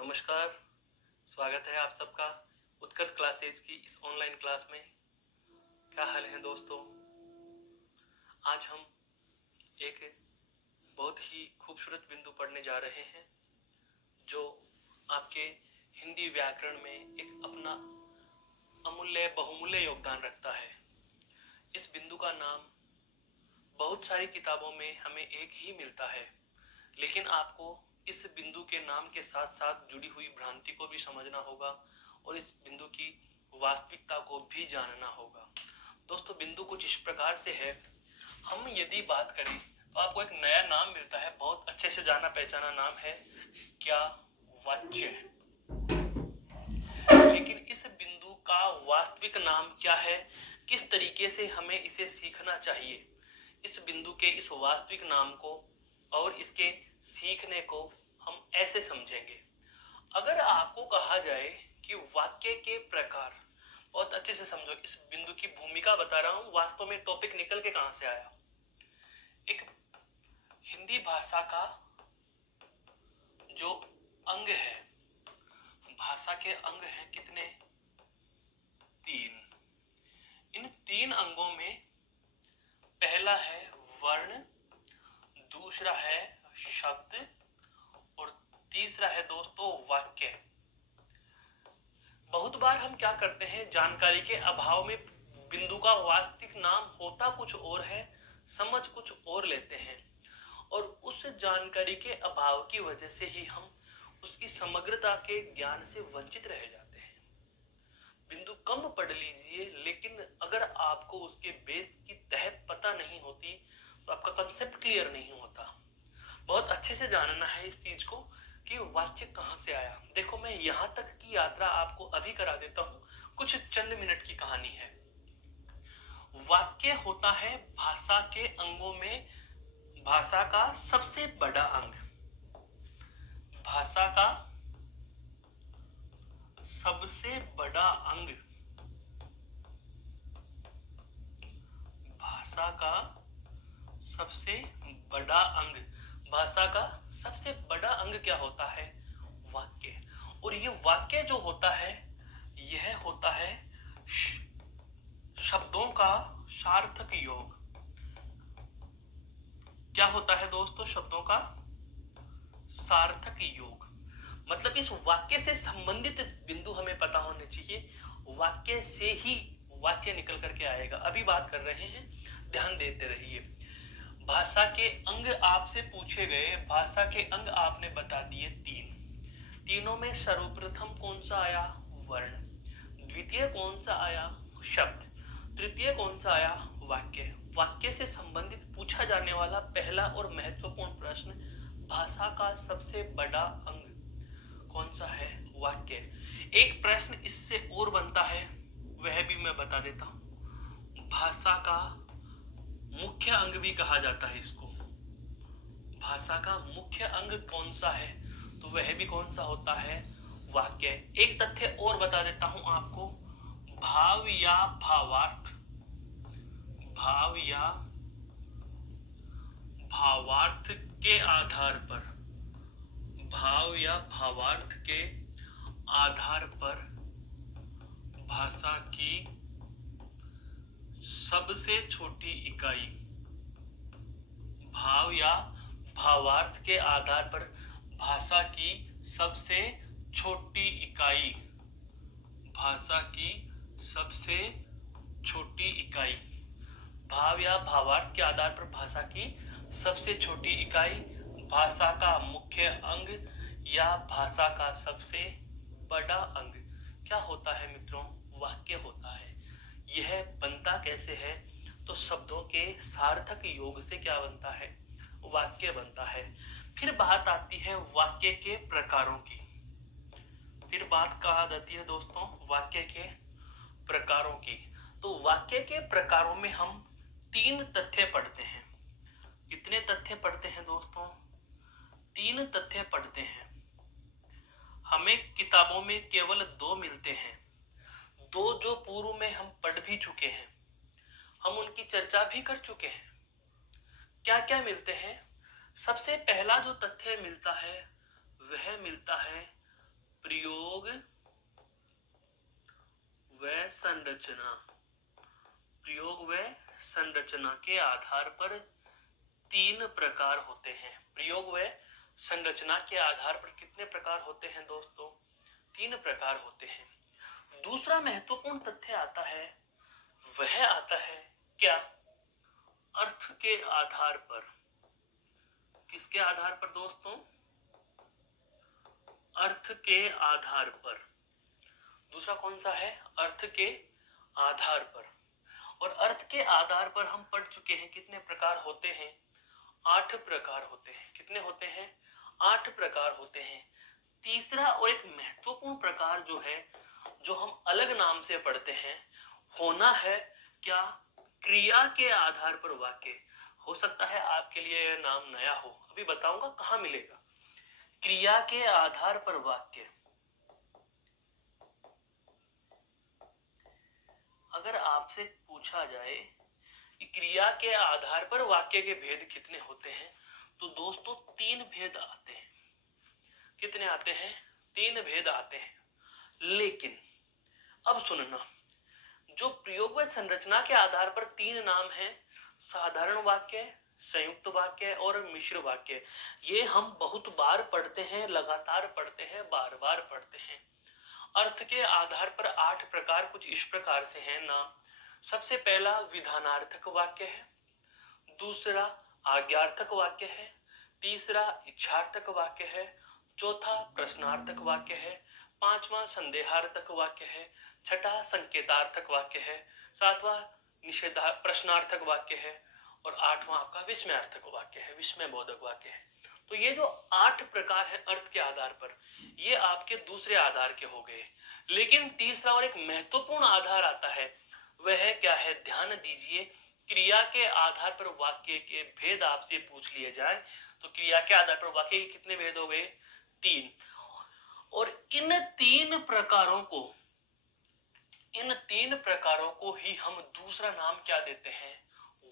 नमस्कार। स्वागत है आप सबका उत्कर्ष क्लासेज की इस ऑनलाइन क्लास में। क्या हाल है दोस्तों? आज हम एक बहुत ही खूबसूरत बिंदु पढ़ने जा रहे हैं जो आपके हिंदी व्याकरण में एक अपना अमूल्य बहुमूल्य योगदान रखता है। इस बिंदु का नाम बहुत सारी किताबों में हमें एक ही मिलता है, लेकिन आपको इस बिंदु के नाम के साथ साथ जुड़ी हुई भ्रांति को भी समझना होगा और इस बिंदु की वास्तविकता को भी जानना होगा। दोस्तों, बिंदु कुछ इस प्रकार से है। हम यदि बात करें तो आपको एक नया नाम मिलता है, बहुत अच्छे से जाना पहचाना नाम है, क्या? वाच्य। लेकिन इस बिंदु का वास्तविक नाम क्या है, किस तरीके से हमें इसे सीखना चाहिए, इस बिंदु के इस वास्तविक नाम को और इसके सीखने को हम ऐसे समझेंगे। अगर आपको कहा जाए कि वाक्य के प्रकार, बहुत अच्छे से समझो, इस बिंदु की भूमिका बता रहा हूं, वास्तव में टॉपिक निकल के कहां से आया। एक हिंदी भाषा का जो अंग है, भाषा के अंग हैं कितने? 3। इन 3 अंगों में पहला है वर्ण, दूसरा है शब्द और तीसरा है दोस्तों वाक्य। बहुत बार हम क्या करते हैं, जानकारी के अभाव में बिंदु का वास्तविक नाम होता कुछ और है, समझ कुछ और लेते हैं और उस जानकारी के अभाव की वजह से ही हम उसकी समग्रता के ज्ञान से वंचित रह जाते हैं। बिंदु कम पढ़ लीजिए, लेकिन अगर आपको उसके बेस की तह पता नहीं होती तो आपका कंसेप्ट क्लियर नहीं होता। बहुत अच्छे से जानना है इस चीज को कि वाच्य कहां से आया। देखो, मैं यहां तक की यात्रा आपको अभी करा देता हूं, कुछ चंद मिनट की कहानी है। वाक्य होता है भाषा के अंगों में भाषा का सबसे बड़ा अंग। भाषा का सबसे बड़ा अंग, भाषा का सबसे बड़ा अंग, भाषा का सबसे बड़ा अंग क्या होता है? वाक्य। और ये वाक्य जो होता है, यह होता है शब्दों का सार्थक योग। क्या होता है दोस्तों? शब्दों का सार्थक योग। मतलब इस वाक्य से संबंधित बिंदु हमें पता होने चाहिए, वाक्य से ही वाक्य निकल करके आएगा। अभी बात कर रहे हैं, ध्यान देते रहिए। भाषा के अंग आपसे पूछे गए, भाषा के अंग आपने बता दिए 3। तीनों में सर्वप्रथम कौन सा आया? वर्ण। द्वितीय कौन सा आया? शब्द। तृतीय कौन सा आया? वाक्य। वाक्य से संबंधित पूछा जाने वाला पहला और महत्वपूर्ण प्रश्न, भाषा का सबसे बड़ा अंग कौन सा है? वाक्य। एक प्रश्न इससे और बनता है, वह भी मैं बता देता हूं। भाषा का मुख्य अंग भी कहा जाता है इसको। भाषा का मुख्य अंग कौन सा है? तो वह भी कौन सा होता है? वाक्य। एक तथ्य और बता देता हूं आपको, भाव या भावार्थ, भाव या भावार्थ के आधार पर, भाव या भावार्थ के आधार पर भाषा की सबसे छोटी इकाई, भाव या भावार्थ के आधार पर भाषा की सबसे छोटी इकाई, भाषा की सबसे छोटी इकाई, भाव या भावार्थ के आधार पर भाषा की सबसे छोटी इकाई, भाषा का मुख्य अंग या भाषा का सबसे बड़ा अंग क्या होता है मित्रों? वाक्य होता है। यह बनता कैसे है? तो शब्दों के सार्थक योग से क्या बनता है? वाक्य बनता है। फिर बात आती है वाक्य के प्रकारों की। फिर बात कहा जाती है दोस्तों वाक्य के प्रकारों की। तो वाक्य के प्रकारों में हम 3 तथ्य पढ़ते हैं। कितने तथ्य पढ़ते हैं दोस्तों? 3 तथ्य पढ़ते हैं। हमें किताबों में केवल 2 मिलते हैं, 2 जो पूर्व में हम पढ़ भी चुके हैं, हम उनकी चर्चा भी कर चुके हैं। क्या क्या मिलते हैं? सबसे पहला जो तथ्य मिलता है वह मिलता है संरचना, प्रयोग व संरचना के आधार पर तीन प्रकार होते हैं। प्रयोग व संरचना के आधार पर कितने प्रकार होते हैं दोस्तों? तीन प्रकार होते हैं। दूसरा महत्वपूर्ण तथ्य आता है, वह आता है क्या? अर्थ के आधार पर। किसके आधार पर दोस्तों? अर्थ के आधार पर। दूसरा कौन सा है? अर्थ के आधार पर। और अर्थ के आधार पर हम पढ़ चुके हैं कितने प्रकार होते हैं? 8 प्रकार होते हैं। कितने होते हैं? 8 प्रकार होते हैं। तीसरा और एक महत्वपूर्ण प्रकार जो है, जो हम अलग नाम से पढ़ते हैं, होना है क्या? क्रिया के आधार पर वाक्य। हो सकता है आपके लिए यह नाम नया हो, अभी बताऊंगा कहां मिलेगा। क्रिया के आधार पर वाक्य। अगर आपसे पूछा जाए कि क्रिया के आधार पर वाक्य के भेद कितने होते हैं, तो दोस्तों 3 भेद आते हैं। कितने आते हैं? 3 भेद आते हैं। लेकिन अब सुनना, जो प्रयोग व संरचना के आधार पर 3 नाम हैं, साधारण वाक्य, संयुक्त वाक्य और मिश्र वाक्य, ये हम बहुत बार पढ़ते हैं, लगातार पढ़ते हैं, बार बार पढ़ते हैं। अर्थ के आधार पर 8 प्रकार कुछ इस प्रकार से हैं नाम। सबसे पहला विधानार्थक वाक्य है, दूसरा आज्ञार्थक वाक्य है, तीसरा इच्छार्थक वाक्य है, चौथा प्रश्नार्थक वाक्य है, पांचवा संदेहार्थक वाक्य है, छठा संकेतार्थक वाक्य है, सातवां निषेधा प्रश्नार्थक वाक्य है और आठवां आपका विस्मयार्थक वाक्य है, विस्मय बोधक वाक्य है। तो ये जो 8 प्रकार है अर्थ के आधार पर, ये आपके दूसरे आधार के हो गए। लेकिन तीसरा और एक महत्वपूर्ण आधार आता है, वह क्या है? ध्यान दीजिए, क्रिया के आधार पर वाक्य के भेद आपसे पूछ लिए जाए तो क्रिया के आधार पर वाक्य के कितने भेद हो गए? 3। और इन 3 प्रकारों को ही हम दूसरा नाम क्या देते हैं?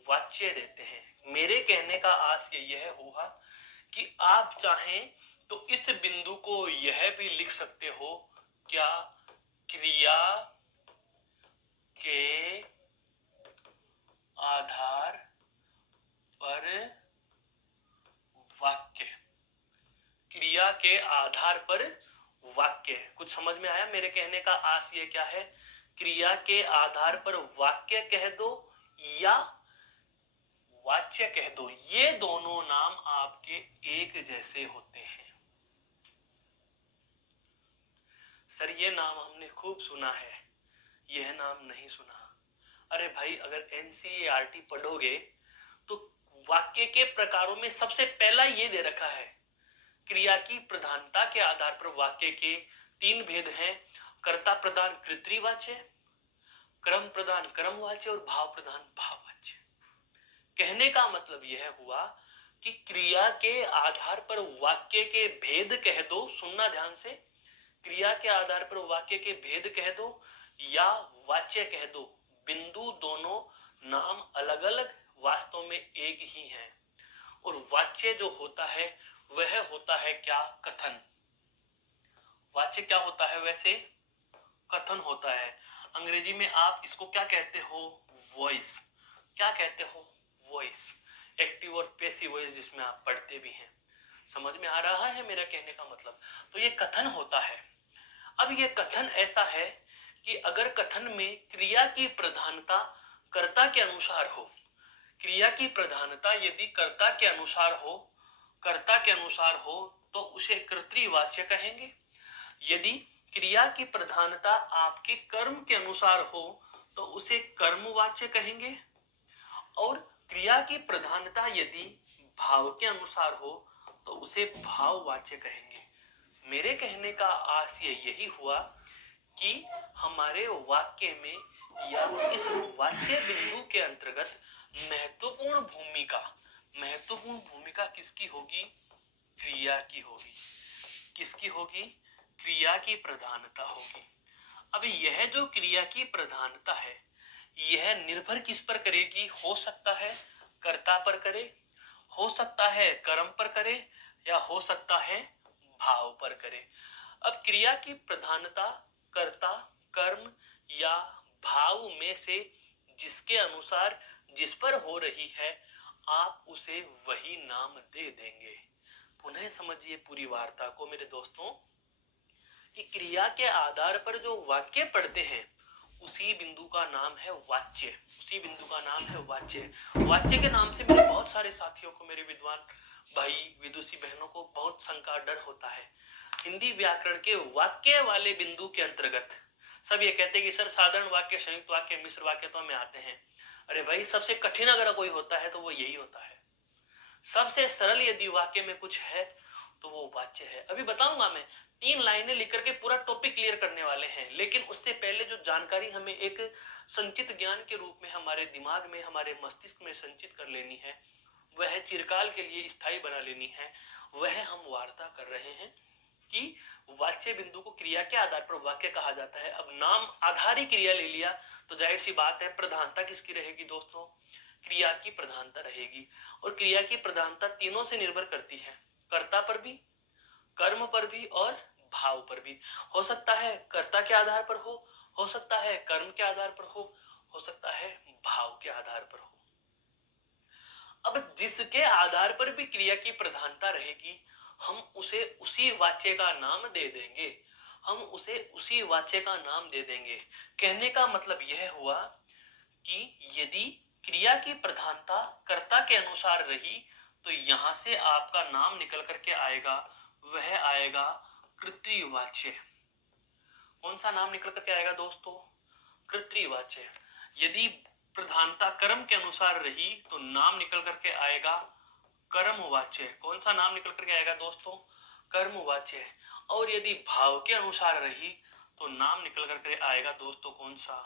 वाच्य देते हैं। मेरे कहने का आशय यह हुआ कि आप चाहें तो इस बिंदु को यह भी लिख सकते हो, क्या? क्रिया के आधार पर वाक्य। क्रिया के आधार पर वाक्य। कुछ समझ में आया? मेरे कहने का आशय क्या है? क्रिया के आधार पर वाक्य कह दो या वाच्य कह दो, ये दोनों नाम आपके एक जैसे होते हैं। सर ये नाम हमने खूब सुना है, यह नाम नहीं सुना। अरे भाई, अगर एनसीईआरटी पढ़ोगे तो वाक्य के प्रकारों में सबसे पहला ये दे रखा है, क्रिया की प्रधानता के आधार पर वाक्य के 3 भेद हैं, कर्ता प्रधान कर्तृवाच्य, क्रम प्रधान क्रमवाच्य और भाव प्रधान भाववाच्य। कहने का मतलब यह हुआ कि क्रिया के आधार पर वाक्य के भेद कह दो, सुनना ध्यान से, क्रिया के आधार पर वाक्य के भेद कह दो या वाच्य कह दो, बिंदु दोनों नाम अलग अलग, वास्तव में एक ही हैं। और वाच्य जो होता है वह होता है क्या? कथन। वाच्य क्या होता है? वैसे कथन होता है। अंग्रेजी में आप इसको क्या कहते हो? वॉइस। क्या कहते हो? वॉइस। एक्टिव और पैसिव वॉइस जिसमें आप पढ़ते भी हैं। समझ में आ रहा है मेरा कहने का मतलब? तो ये कथन होता है। अब ये कथन ऐसा है कि अगर कथन में क्रिया की प्रधानता कर्ता के अनुसार हो, क्रिया की प्रधानता यदि कर्ता के अनुसार हो तो उसे कर्तृवाच्य कहेंगे। यदि क्रिया की प्रधानता आपके कर्म के अनुसार हो तो उसे कर्मवाच्य कहेंगे। और क्रिया की प्रधानता यदि भाव के अनुसार हो तो उसे भाववाच्य कहेंगे। मेरे कहने का आशय यही हुआ कि हमारे वाक्य में या इस वाच्य बिंदु के अंतर्गत महत्वपूर्ण भूमिका किसकी होगी? क्रिया की होगी। किसकी होगी? क्रिया की प्रधानता होगी। अब यह जो क्रिया की प्रधानता है, यह निर्भर किस पर करेगी? हो सकता है कर्ता पर करे, हो सकता है कर्म पर करे, या हो सकता है भाव पर करे। अब क्रिया की प्रधानता कर्ता, कर्म या भाव में से जिसके अनुसार जिस पर हो रही है आप उसे वही नाम दे देंगे। पुनः समझिए पूरी वार्ता को मेरे दोस्तों, कि क्रिया के आधार पर जो वाक्य पढ़ते हैं उसी बिंदु का नाम है वाच्य। उसी बिंदु का नाम है वाच्य। वाच्य के नाम से मेरे बहुत सारे साथियों को, मेरे विद्वान भाई विदुषी बहनों को बहुत शंका डर होता है। हिंदी व्याकरण के वाक्य वाले बिंदु के अंतर्गत सब ये कहते हैं कि सर साधारण वाक्य, संयुक्त वाक्य, मिश्र वाक्य तो हमें आते हैं। अरे भाई, सबसे कठिन अगर कोई होता है तो वो यही होता है। सबसे सरल यदि वाक्य में कुछ है तो वो वाच्य है। अभी बताऊंगा मैं, 3 लाइनें लिख करके पूरा टॉपिक क्लियर करने वाले हैं, लेकिन उससे पहले जो जानकारी हमें एक संचित ज्ञान के रूप में हमारे दिमाग में, हमारे मस्तिष्क में संचित कर लेनी है, वह चिरकाल के लिए स्थायी बना लेनी है, वह हम वार्ता कर रहे हैं कि वाच्य बिंदु को क्रिया के आधार पर वाक्य कहा जाता है। अब नाम आधारी क्रिया ले लिया तो जाहिर सी बात है प्रधानता किसकी रहेगी दोस्तों? क्रिया की प्रधानता रहेगी। और क्रिया की प्रधानता तीनों से निर्भर करती है, कर्ता पर भी, कर्म पर भी और भाव पर भी। हो सकता है कर्ता के आधार पर हो सकता है कर्म के आधार पर हो सकता है भाव के आधार पर हो। अब जिसके आधार पर भी क्रिया की प्रधानता रहेगी हम उसे उसी वाच्य का नाम दे देंगे। हम उसे उसी वाच्य का नाम दे देंगे। कहने का मतलब यह हुआ कि यदि क्रिया की प्रधानता कर्ता के अनुसार रही तो यहां से आपका नाम निकल करके आएगा, वह आएगा कर्तृवाच्य। कौन सा नाम निकल करके आएगा दोस्तों? कर्तृवाच्य। यदि प्रधानता कर्म के अनुसार रही तो नाम निकल करके आएगा कर्मवाच्य। कौन सा नाम निकल करके आएगा दोस्तों? कर्मवाच्य। और यदि भाव के अनुसार रही तो नाम निकल करके आएगा दोस्तों कौन सा?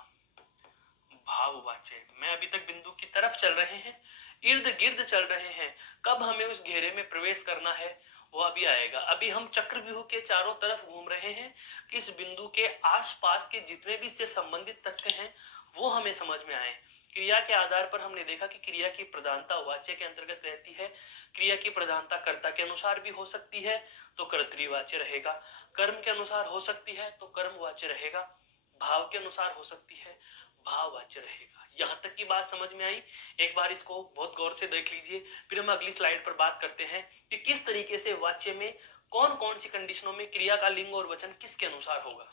भाववाच्य। मैं अभी तक बिंदु की तरफ चल रहे हैं, इर्द गिर्द चल रहे हैं। कब हमें उस घेरे में प्रवेश करना है वो अभी आएगा। अभी हम चक्रव्यूह के चारों तरफ घूम रहे हैं कि इस बिंदु के आसपास के जितने भी इससे संबंधित तथ्य हैं वो हमें समझ में आए। क्रिया के आधार पर हमने देखा कि क्रिया की प्रधानता वाच्य के अंतर्गत रहती है। क्रिया की प्रधानता कर्ता के अनुसार भी हो सकती है तो कर्तृवाच्य रहेगा, कर्म के अनुसार हो सकती है तो कर्मवाच्य रहेगा, भाव के अनुसार हो सकती है भाववाच्य रहेगा। यहां तक की बात समझ में आई? एक बार इसको बहुत गौर से देख लीजिए, फिर हम अगली स्लाइड पर बात करते हैं कि किस तरीके से वाच्य में कौन कौन सी कंडीशनों में क्रिया का लिंग और वचन किसके अनुसार होगा।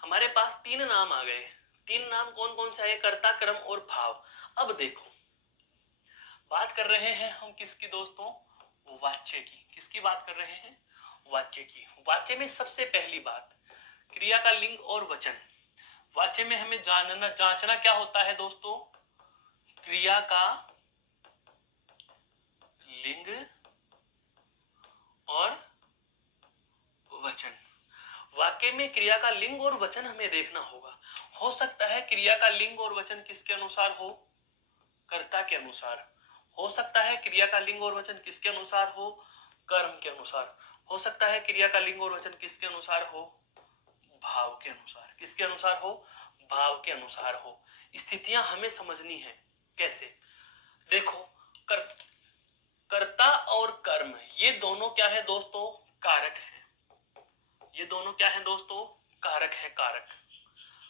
हमारे पास 3 नाम आ गए। 3 नाम कौन कौन से आए? कर्ता, कर्म और भाव। अब देखो, बात कर रहे हैं हम किसकी दोस्तों? वाच्य की। किसकी बात कर रहे हैं? वाच्य की। वाच्य में सबसे पहली बात क्रिया का लिंग और वचन। वाच्य में हमें जानना, जांचना क्या होता है दोस्तों? क्रिया का लिंग और वचन। वाक्य में क्रिया का लिंग और वचन हमें देखना होगा। हो सकता है क्रिया का लिंग और वचन किसके अनुसार हो? कर्ता के अनुसार। हो सकता है क्रिया का लिंग और वचन किसके अनुसार हो? कर्म के अनुसार। हो सकता है क्रिया का लिंग और वचन किसके अनुसार हो? भाव के अनुसार। किसके अनुसार हो? भाव के अनुसार हो। स्थितियां हमें समझनी है। कैसे? देखो, कर, कर्ता और कर्म ये दोनों क्या है दोस्तों? कारक है। ये दोनों क्या है दोस्तों? कारक है। कारक।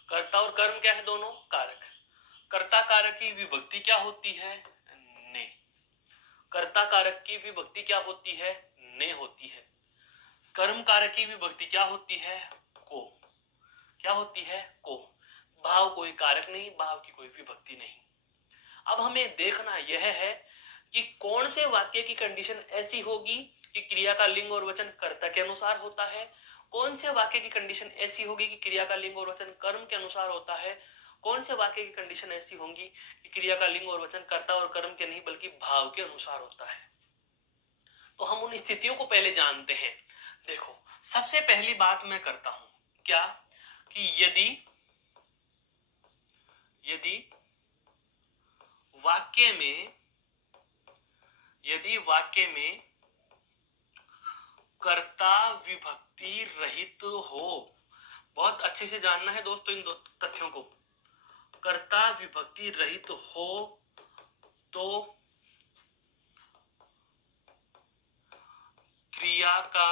कर्ता और कर्म क्या है? दोनों कारक। कर्ता कारक की विभक्ति क्या होती है? ने। कर्ता कारक की विभक्ति क्या होती है? ने होती है। कर्म कारक की विभक्ति क्या होती है? को। क्या होती है? को। भाव कोई कारक नहीं, भाव की कोई विभक्ति नहीं। अब हमें देखना यह है कि कौन से वाक्य की कंडीशन ऐसी होगी कि क्रिया का लिंग और वचन कर्ता के अनुसार होता है, कौन से वाक्य की कंडीशन ऐसी होगी कि क्रिया का लिंग और वचन कर्म के अनुसार होता है, कौन से वाक्य की कंडीशन ऐसी होंगी कि क्रिया का लिंग और वचन कर्ता और कर्म के नहीं बल्कि भाव के अनुसार होता है। तो हम उन स्थितियों को पहले जानते हैं। देखो, सबसे पहली बात मैं करता हूं क्या, कि यदि वाक्य में कर्ता विभक्ति रहित हो। बहुत अच्छे से जानना है दोस्तों इन दो तथ्यों को। कर्ता विभक्ति रहित हो तो क्रिया का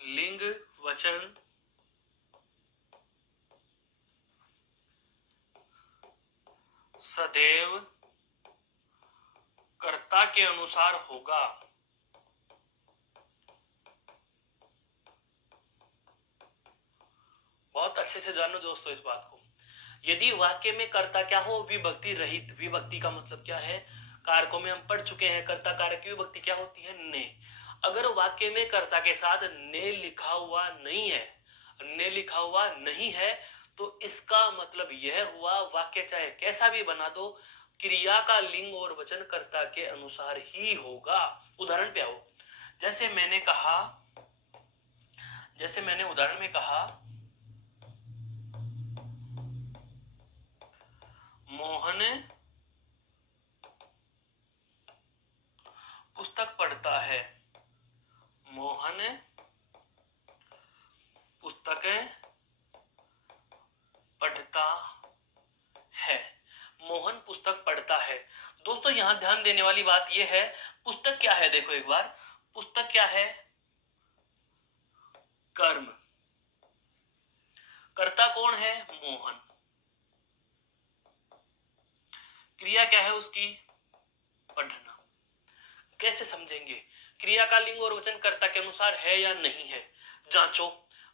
लिंग वचन सदैव कर्ता के अनुसार होगा। बहुत अच्छे से जानो दोस्तों इस बात को। यदि वाक्य में कर्ता क्या हो, विभक्ति रहित। विभक्ति का मतलब क्या है, कारकों में हम पढ़ चुके हैं, कर्ता कारक की विभक्ति क्या होती है, ने। अगर वाक्य में कर्ता के साथ ने लिखा हुआ नहीं है, ने लिखा हुआ नहीं है, तो इसका मतलब यह हुआ वाक्य चाहे कैसा भी बना दो, क्रिया का लिंग और वचन कर्ता के अनुसार ही होगा। उदाहरण पे आओ। जैसे मैंने उदाहरण में कहा, मोहन पुस्तक पढ़ता है। मोहन पुस्तक पढ़ता है। मोहन पुस्तक पढ़ता है। दोस्तों यहां ध्यान देने वाली बात यह है, पुस्तक क्या है, देखो एक बार, पुस्तक क्या है, कर्म। कर्ता कौन है, मोहन। क्रिया क्या है उसकी, पढ़ना। कैसे समझेंगे, क्रिया का लिंग और वचन कर्ता के अनुसार है या नहीं है, जांचो।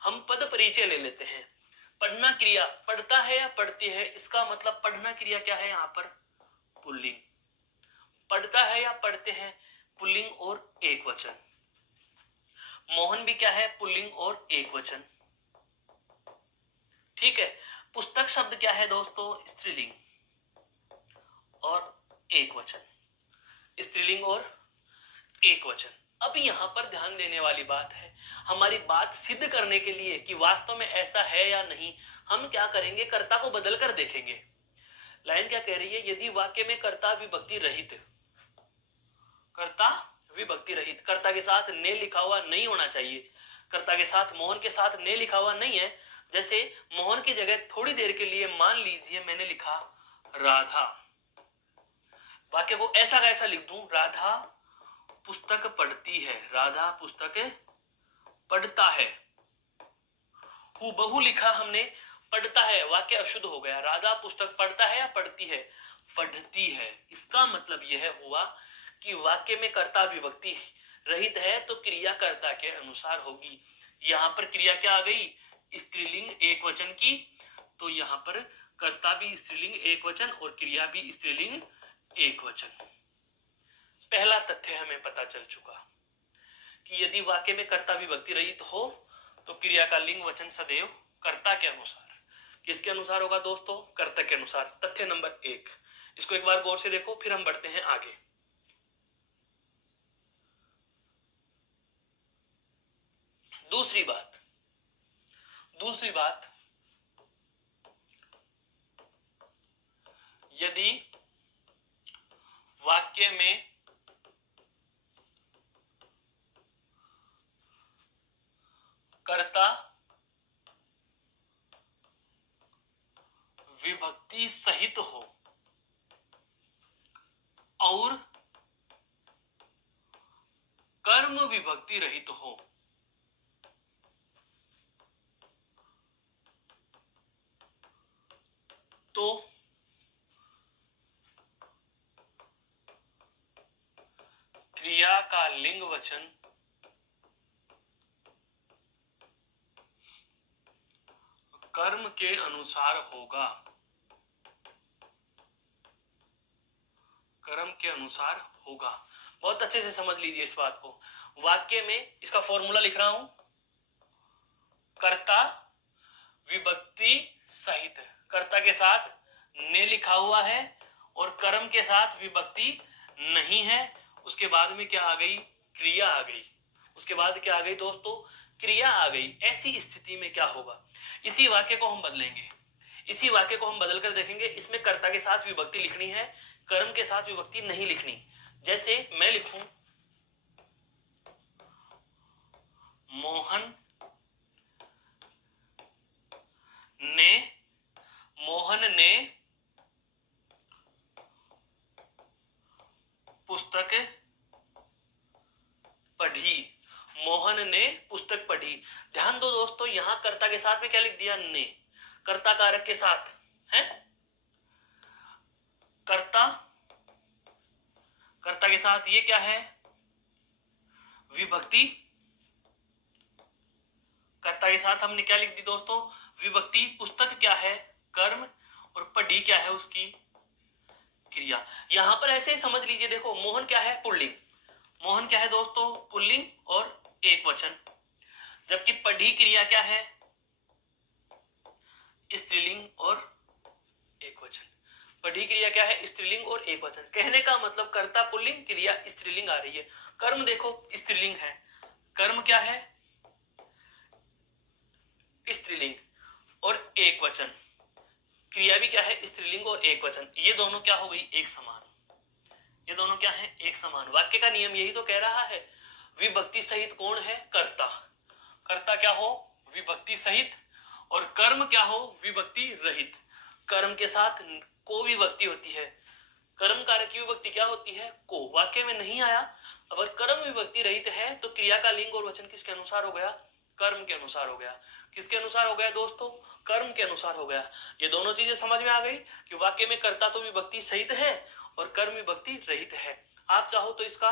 हम पद परिचय ले लेते हैं। पढ़ना क्रिया, पढ़ता है या पढ़ती है, इसका मतलब पढ़ना क्रिया क्या है, यहां पर पुल्लिंग। पढ़ता है या पढ़ते हैं, पुल्लिंग और एक वचन। मोहन भी क्या है, पुल्लिंग और एक वचन। ठीक है। पुस्तक शब्द क्या है दोस्तों, स्त्रीलिंग और एक वचन। स्त्रीलिंग और एक वचन। अब यहां पर ध्यान देने वाली बात है, हमारी बात सिद्ध करने के लिए कि वास्तव में ऐसा है या नहीं, हम क्या करेंगे, कर्ता को बदल कर देखेंगे। लाइन क्या कह रही है, यदि वाक्य में कर्ता विभक्ति रहित, कर्ता विभक्ति रहित, कर्ता के साथ ने लिखा हुआ नहीं होना चाहिए। कर्ता के साथ, मोहन के साथ ने लिखा हुआ नहीं है। जैसे मोहन की जगह थोड़ी देर के लिए मान लीजिए मैंने लिखा राधा। वाक्य को ऐसा का ऐसा लिख दूं, राधा पुस्तक पढ़ती है, राधा पुस्तक पढ़ता है। हूबहू लिखा हमने पढ़ता है, वाक्य अशुद्ध हो गया। राधा पुस्तक पढ़ता है या पढ़ती है, पढ़ती है। इसका मतलब यह हुआ कि वाक्य में कर्ता विभक्ति रहित है तो क्रिया कर्ता के अनुसार होगी। यहां पर क्रिया क्या आ गई, स्त्रीलिंग एक वचन की, तो यहां पर कर्ता भी स्त्रीलिंग एक वचन और क्रिया भी स्त्रीलिंग एक वचन। पहला तथ्य हमें पता चल चुका कि यदि वाक्य में कर्ता विभक्ति रहित हो तो क्रिया का लिंग वचन सदैव कर्ता के अनुसार। किसके अनुसार होगा दोस्तों, कर्ता के अनुसार। तथ्य नंबर 1, इसको एक बार गौर से देखो, फिर हम बढ़ते हैं आगे। दूसरी बात, यदि वाक्य में कर्ता विभक्ति सहित हो और कर्म विभक्ति रहित हो, तो क्रिया का लिंग वचन कर्म के अनुसार होगा। कर्म के अनुसार होगा। बहुत अच्छे से समझ लीजिए इस बात को। वाक्य में इसका फॉर्मूला लिख रहा हूं, कर्ता विभक्ति सहित, कर्ता के साथ ने लिखा हुआ है और कर्म के साथ विभक्ति नहीं है। उसके बाद में क्या आ गई, क्रिया आ गई। उसके बाद क्या आ गई दोस्तों, क्रिया आ गई। ऐसी स्थिति में क्या होगा, इसी वाक्य को हम बदलेंगे। इसी वाक्य को हम बदल कर देखेंगे। इसमें कर्ता के साथ विभक्ति लिखनी है, कर्म के साथ विभक्ति नहीं लिखनी। जैसे मैं लिखूं, मोहन ने मोहन ने पुस्तक पढ़ी। मोहन ने पुस्तक पढ़ी। ध्यान दो दोस्तों, यहां कर्ता के साथ में क्या लिख दिया? ने। कर्ता कारक के साथ है, कर्ता कर्ता के साथ ये क्या है? विभक्ति। कर्ता के साथ हमने क्या लिख दी दोस्तों? विभक्ति। पुस्तक क्या है? कर्म। और पढ़ी क्या है? उसकी क्रिया। यहां पर ऐसे ही समझ लीजिए, देखो मोहन क्या है? पुल्लिंग। मोहन क्या है दोस्तों? पुल्लिंग और एक वचन। जबकि पढ़ी क्रिया क्या है? स्त्रीलिंग और एक वचन। पढ़ी क्रिया क्या है? स्त्रीलिंग और एक वचन। कहने का मतलब कर्ता पुल्लिंग, क्रिया स्त्रीलिंग आ रही है। कर्म देखो स्त्रीलिंग है, कर्म क्या है? स्त्रीलिंग और एक वचन। क्रिया भी क्या है? स्त्रीलिंग और एक वचन। ये दोनों क्या हो गई? एक समान। ये दोनों क्या है? एक समान। वाक्य का नियम यही तो कह रहा है। विभक्ति सहित कौन है? कर्ता। कर्ता क्या हो? विभक्ति सहित। और कर्म क्या हो? विभक्ति रहित। कर्म के साथ को विभक्ति होती है। कर्म कारक की विभक्ति क्या होती है? को। वाक्य में नहीं आया। अगर कर्म विभक्ति रहित है तो क्रिया का लिंग और वचन किसके अनुसार हो गया? कर्म के अनुसार हो गया। किसके अनुसार हो गया दोस्तों? कर्म के अनुसार हो गया। ये दोनों चीजें समझ में आ गई कि वाक्य में कर्ता तो विभक्ति सहित है और कर्म विभक्ति रहित है। आप चाहो तो इसका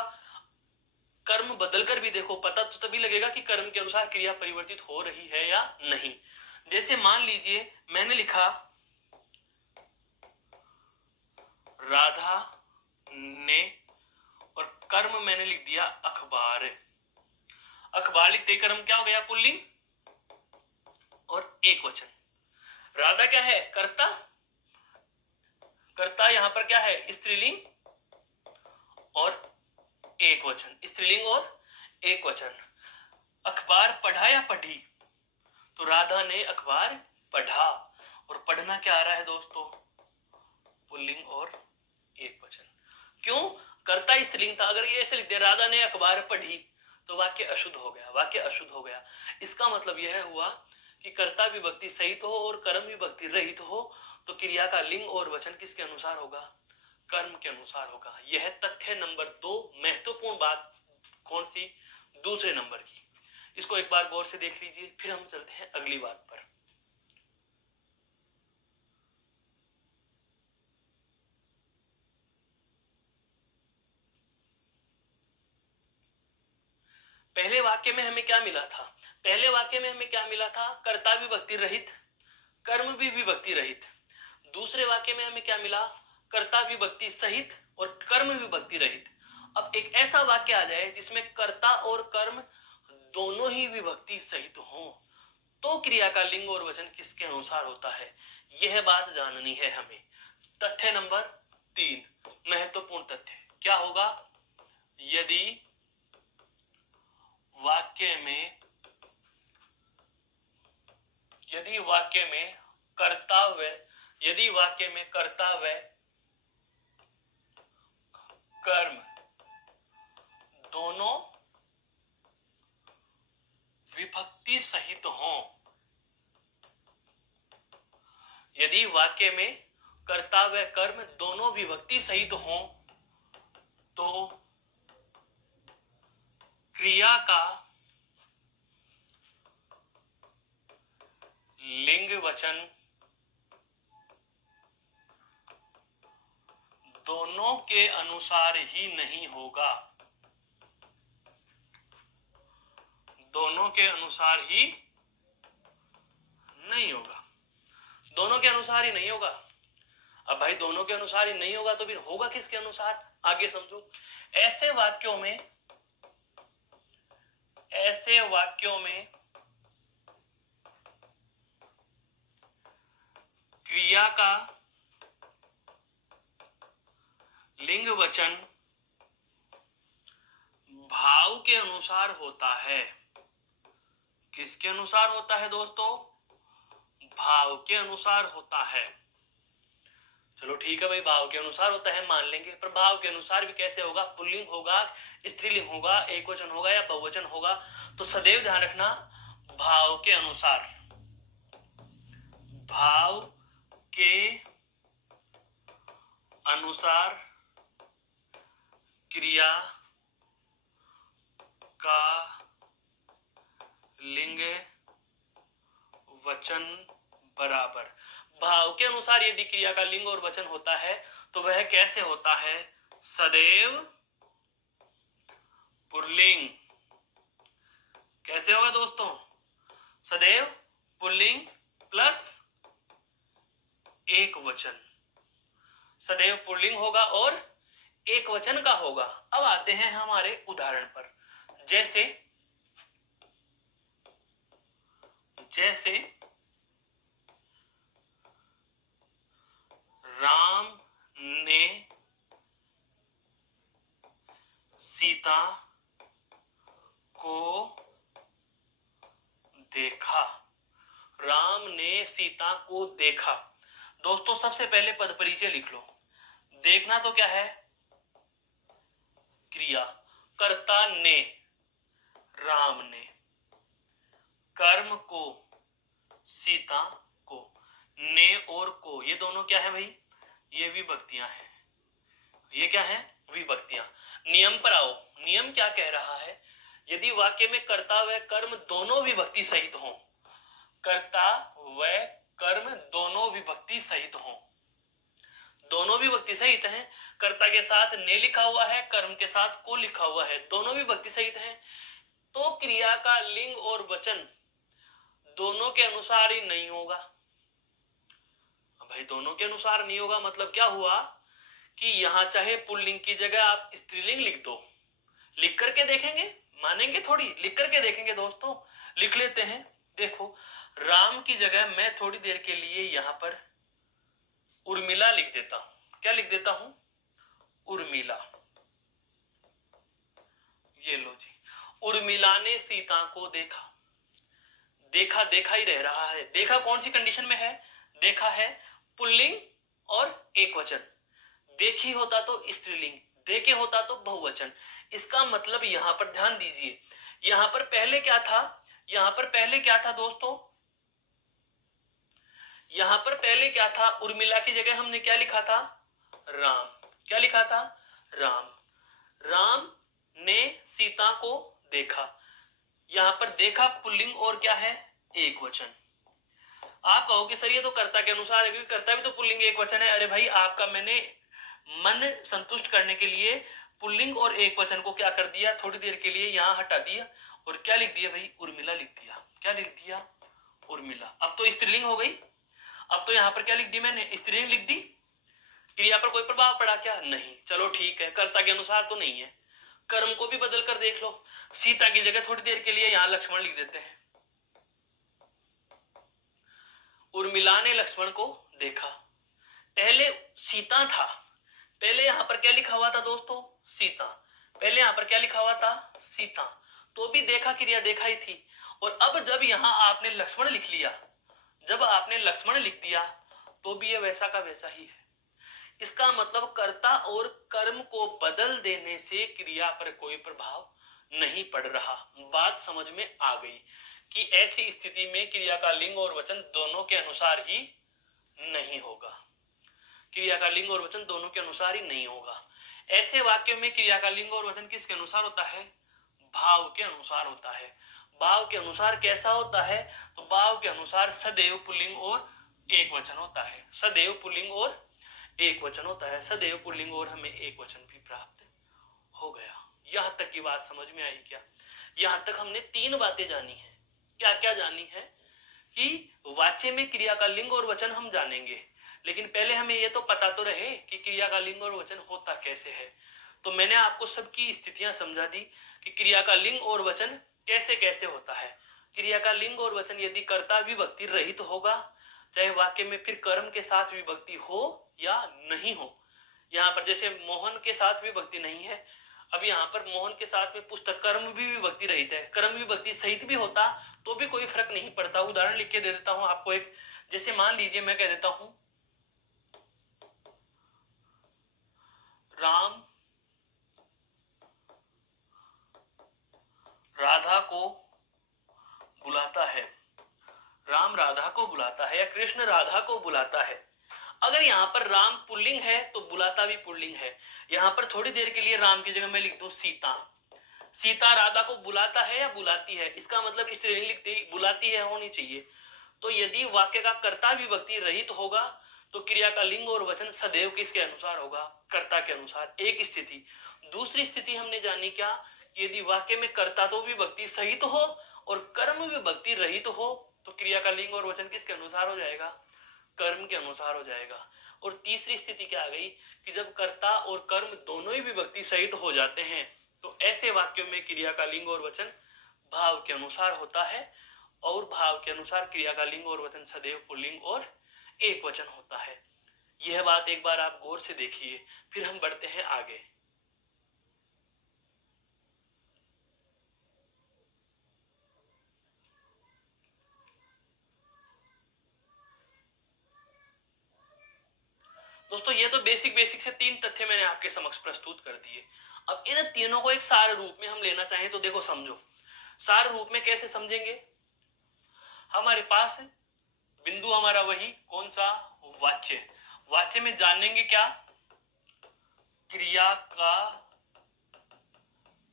कर्म बदलकर भी देखो, पता तो तभी लगेगा कि कर्म के अनुसार क्रिया परिवर्तित हो रही है या नहीं। जैसे मान लीजिए मैंने लिखा राधा ने, और कर्म मैंने लिख दिया अखबार। अखबार लिखते कर्म क्या हो गया? पुल्लिंग और एक वचन। राधा क्या है? कर्ता। कर्ता यहां पर क्या है? स्त्रीलिंग और एक वचन। स्त्रीलिंग और एक वचन। अखबार पढ़ा या पढ़ी? तो राधा ने अखबार पढ़ा। और पढ़ना क्या आ रहा है दोस्तों? पुल्लिंग और एक वचन। क्यों? कर्ता स्त्रीलिंग था। अगर ये ऐसे लिख दिया राधा ने अखबार पढ़ी तो वाक्य अशुद्ध हो गया। वाक्य अशुद्ध हो गया। इसका मतलब यह हुआ कि कर्ता विभक्ति सहित हो और कर्म विभक्ति रहित हो तो क्रिया का लिंग और वचन किसके अनुसार होगा? कर्म के अनुसार होगा। यह तथ्य नंबर 2। महत्वपूर्ण बात कौन सी? दूसरे नंबर की। इसको एक बार गौर से देख लीजिए, फिर हम चलते हैं अगली बात पर। पहले वाक्य में हमें क्या मिला था? पहले वाक्य में हमें क्या मिला था? कर्ता विभक्ति रहित, कर्म भी विभक्ति रहित। दूसरे वाक्य में हमें क्या मिला? कर्ता विभक्ति सहित और कर्म विभक्ति रहित। अब एक ऐसा वाक्य आ जाए जिसमें कर्ता और कर्म दोनों ही विभक्ति सहित हो तो क्रिया का लिंग और वचन किसके अनुसार होता है? यह बात जाननी है हमें। तथ्य नंबर 3, महत्वपूर्ण तथ्य क्या होगा? यदि वाक्य में कर्ता व यदि वाक्य में कर्ता व कर्म दोनों विभक्ति सहित हो, यदि वाक्य में कर्ता व कर्म दोनों विभक्ति सहित हो तो क्रिया का लिंग वचन दोनों के अनुसार ही नहीं होगा। दोनों के अनुसार ही नहीं होगा। दोनों के अनुसार ही नहीं होगा। अब भाई दोनों के अनुसार ही नहीं होगा तो फिर होगा किसके अनुसार? आगे समझो। ऐसे वाक्यों में क्रिया का लिंग वचन भाव के अनुसार होता है। किसके अनुसार होता है दोस्तों? भाव के अनुसार होता है। चलो ठीक है भाई, भाव के अनुसार होता है मान लेंगे, पर भाव के अनुसार भी कैसे होगा? पुल्लिंग होगा, स्त्रीलिंग होगा, एक वचन होगा या बहुवचन होगा? तो सदैव ध्यान रखना, भाव के अनुसार। भाव के अनुसार क्रिया का लिंग वचन बराबर। भाव के अनुसार यदि क्रिया का लिंग और वचन होता है तो वह कैसे होता है? सदैव पुल्लिंग। कैसे होगा दोस्तों? सदैव पुल्लिंग प्लस एक वचन। सदैव पुल्लिंग होगा और एक वचन का होगा। अब आते हैं हमारे उदाहरण पर। जैसे जैसे राम ने सीता को देखा। राम ने सीता को देखा। दोस्तों सबसे पहले पद परिचय लिख लो। देखना तो क्या है? क्रिया। कर्ता ने, राम ने, कर्म को, सीता को। ने और को ये दोनों क्या है भाई? ये विभक्तियां हैं। ये क्या है? विभक्तियां। नियम पर आओ। नियम क्या कह रहा है? यदि वाक्य में कर्ता व कर्म दोनों विभक्ति सहित हो, कर्ता व कर्म दोनों विभक्ति सहित हो, दोनों विभक्ति सहित हैं, कर्ता के साथ ने लिखा हुआ है, कर्म के साथ को लिखा हुआ है, दोनों विभक्ति सहित हैं, तो क्रिया का लिंग और वचन दोनों के अनुसार ही नहीं होगा। भाई दोनों के अनुसार नहीं होगा मतलब क्या हुआ कि यहां चाहे पुल्लिंग की जगह आप स्त्रीलिंग लिख दो, लिख करके देखेंगे, मानेंगे थोड़ी? लिख करके देखेंगे दोस्तों। लिख लेते हैं। देखो राम की जगह मैं थोड़ी देर के लिए यहां पर उर्मिला लिख देता हूं। क्या लिख देता हूं? उर्मिला। ये लो जी। उर्मिला ने सीता को देखा। देखा देखा ही रह रहा है। देखा कौन सी कंडीशन में है? देखा है पुल्लिंग और एक वचन। देखी होता तो स्त्रीलिंग, देखे होता तो बहुवचन। इसका मतलब यहां पर ध्यान दीजिए, यहां पर पहले क्या था? यहां पर पहले क्या था दोस्तों? यहां पर पहले क्या था? उर्मिला की जगह हमने क्या लिखा था? राम। क्या लिखा था? राम। राम ने सीता को देखा। यहां पर देखा पुल्लिंग और क्या है? एक वचन। आप कहोगे सर ये तो कर्ता के अनुसार है, क्योंकि कर्ता भी तो पुल्लिंग एक वचन है। अरे भाई आपका मैंने मन संतुष्ट करने के लिए पुल्लिंग और एक वचन को क्या कर दिया? थोड़ी देर के लिए यहां हटा दिया और क्या लिख दिया भाई? उर्मिला लिख दिया। क्या लिख दिया? उर्मिला। अब तो स्त्रीलिंग हो गई। अब तो यहां पर क्या लिख दी मैंने? स्त्रीलिंग लिख दी। क्रिया पर कोई प्रभाव पड़ा क्या? नहीं। चलो ठीक है, कर्ता के अनुसार तो नहीं है। कर्म को भी बदल कर देख लो। सीता की जगह थोड़ी देर के लिए यहां लक्ष्मण लिख देते हैं। उर्मिला ने लक्ष्मण को देखा। पहले सीता था, पहले यहां पर क्या लिखा हुआ था दोस्तों? सीता। पहले यहां पर क्या लिखा हुआ था? सीता। तो भी देखा क्रिया देखा ही थी। और अब जब यहां आपने लक्ष्मण लिख लिया, जब आपने लक्ष्मण लिख दिया तो भी ये वैसा का वैसा ही है। इसका मतलब कर्ता और कर्म को बदल देने से क्रिया पर कोई प्रभाव नहीं पड़ रहा। बात समझ में आ गई कि ऐसी स्थिति में क्रिया का लिंग और वचन दोनों के अनुसार ही नहीं होगा। क्रिया का लिंग और वचन दोनों के अनुसार ही नहीं होगा। ऐसे वाक्य में क्रिया का लिंग और वचन किसके अनुसार होता है? भाव के अनुसार होता है। भाव के अनुसार कैसा होता है? तो भाव के अनुसार सदैव पुल्लिंग और एक वचन होता है। सदैव पुल्लिंग और एक वचन होता है। सदैव पुल्लिंग और हमें एक वचन भी प्राप्त हो गया। यहां तक की बात समझ में आई क्या? यहां तक हमने तीन बातें जानी है। क्या क्या जानी है? कि वाच्य में क्रिया का लिंग और वचन हम जानेंगे, लेकिन पहले हमें यह तो पता तो रहे कि क्रिया का लिंग और वचन होता कैसे है। तो मैंने आपको सबकी स्थितियां समझा दी कि क्रिया का लिंग और वचन कैसे कैसे होता है। क्रिया का लिंग और वचन यदि कर्ता विभक्ति रहित होगा, चाहे वाक्य में फिर कर्म के साथ विभक्ति हो या नहीं हो। यहाँ पर जैसे मोहन के साथ विभक्ति नहीं है, अब यहाँ पर मोहन के साथ में पुस्तक कर्म भी विभक्ति रहित है। कर्म विभक्ति सहित भी होता तो भी कोई फर्क नहीं पड़ता। उदाहरण लिख के दे देता हूं आपको एक। जैसे मान लीजिए मैं कह देता हूं राम राधा को बुलाता है। राम राधा को बुलाता है या कृष्ण राधा को बुलाता है। अगर यहाँ पर राम पुल्लिंग है तो बुलाता भी पुल्लिंग है। यहाँ पर थोड़ी देर के लिए राम की जगह मैं लिख दूं सीता। सीता राधा को बुलाता है या बुलाती है, इसका मतलब स्त्रीलिंग लिखते ही बुलाती है होनी चाहिए। तो यदि वाक्य का कर्ता विभक्ति रहित होगा तो क्रिया का लिंग और वचन सदैव किसके अनुसार होगा, कर्ता के अनुसार। एक स्थिति। दूसरी स्थिति हमने जानी क्या, यदि वाक्य में कर्ता तो विभक्ति सहित हो और कर्म विभक्ति रहित हो तो क्रिया का लिंग और वचन किसके अनुसार हो जाएगा, कर्म के अनुसार हो जाएगा। और तीसरी स्थिति क्या आ गई कि जब कर्ता और कर्म दोनों ही विभक्ति सहित हो जाते हैं तो ऐसे वाक्यों में क्रिया का लिंग और वचन भाव के अनुसार होता है, और भाव के अनुसार क्रिया का लिंग और वचन सदैव पुल्लिंग और एक वचन होता है। यह बात एक बार आप गौर से देखिए, फिर हम बढ़ते हैं आगे। दोस्तों ये तो बेसिक से 3 तथ्य मैंने आपके समक्ष प्रस्तुत कर दिए। अब इन तीनों को एक सार रूप में हम लेना चाहें तो देखो समझो, सार रूप में कैसे समझेंगे। हमारे पास बिंदु हमारा वही कौन सा, वाच्य। वाच्य में जानेंगे क्या, क्रिया का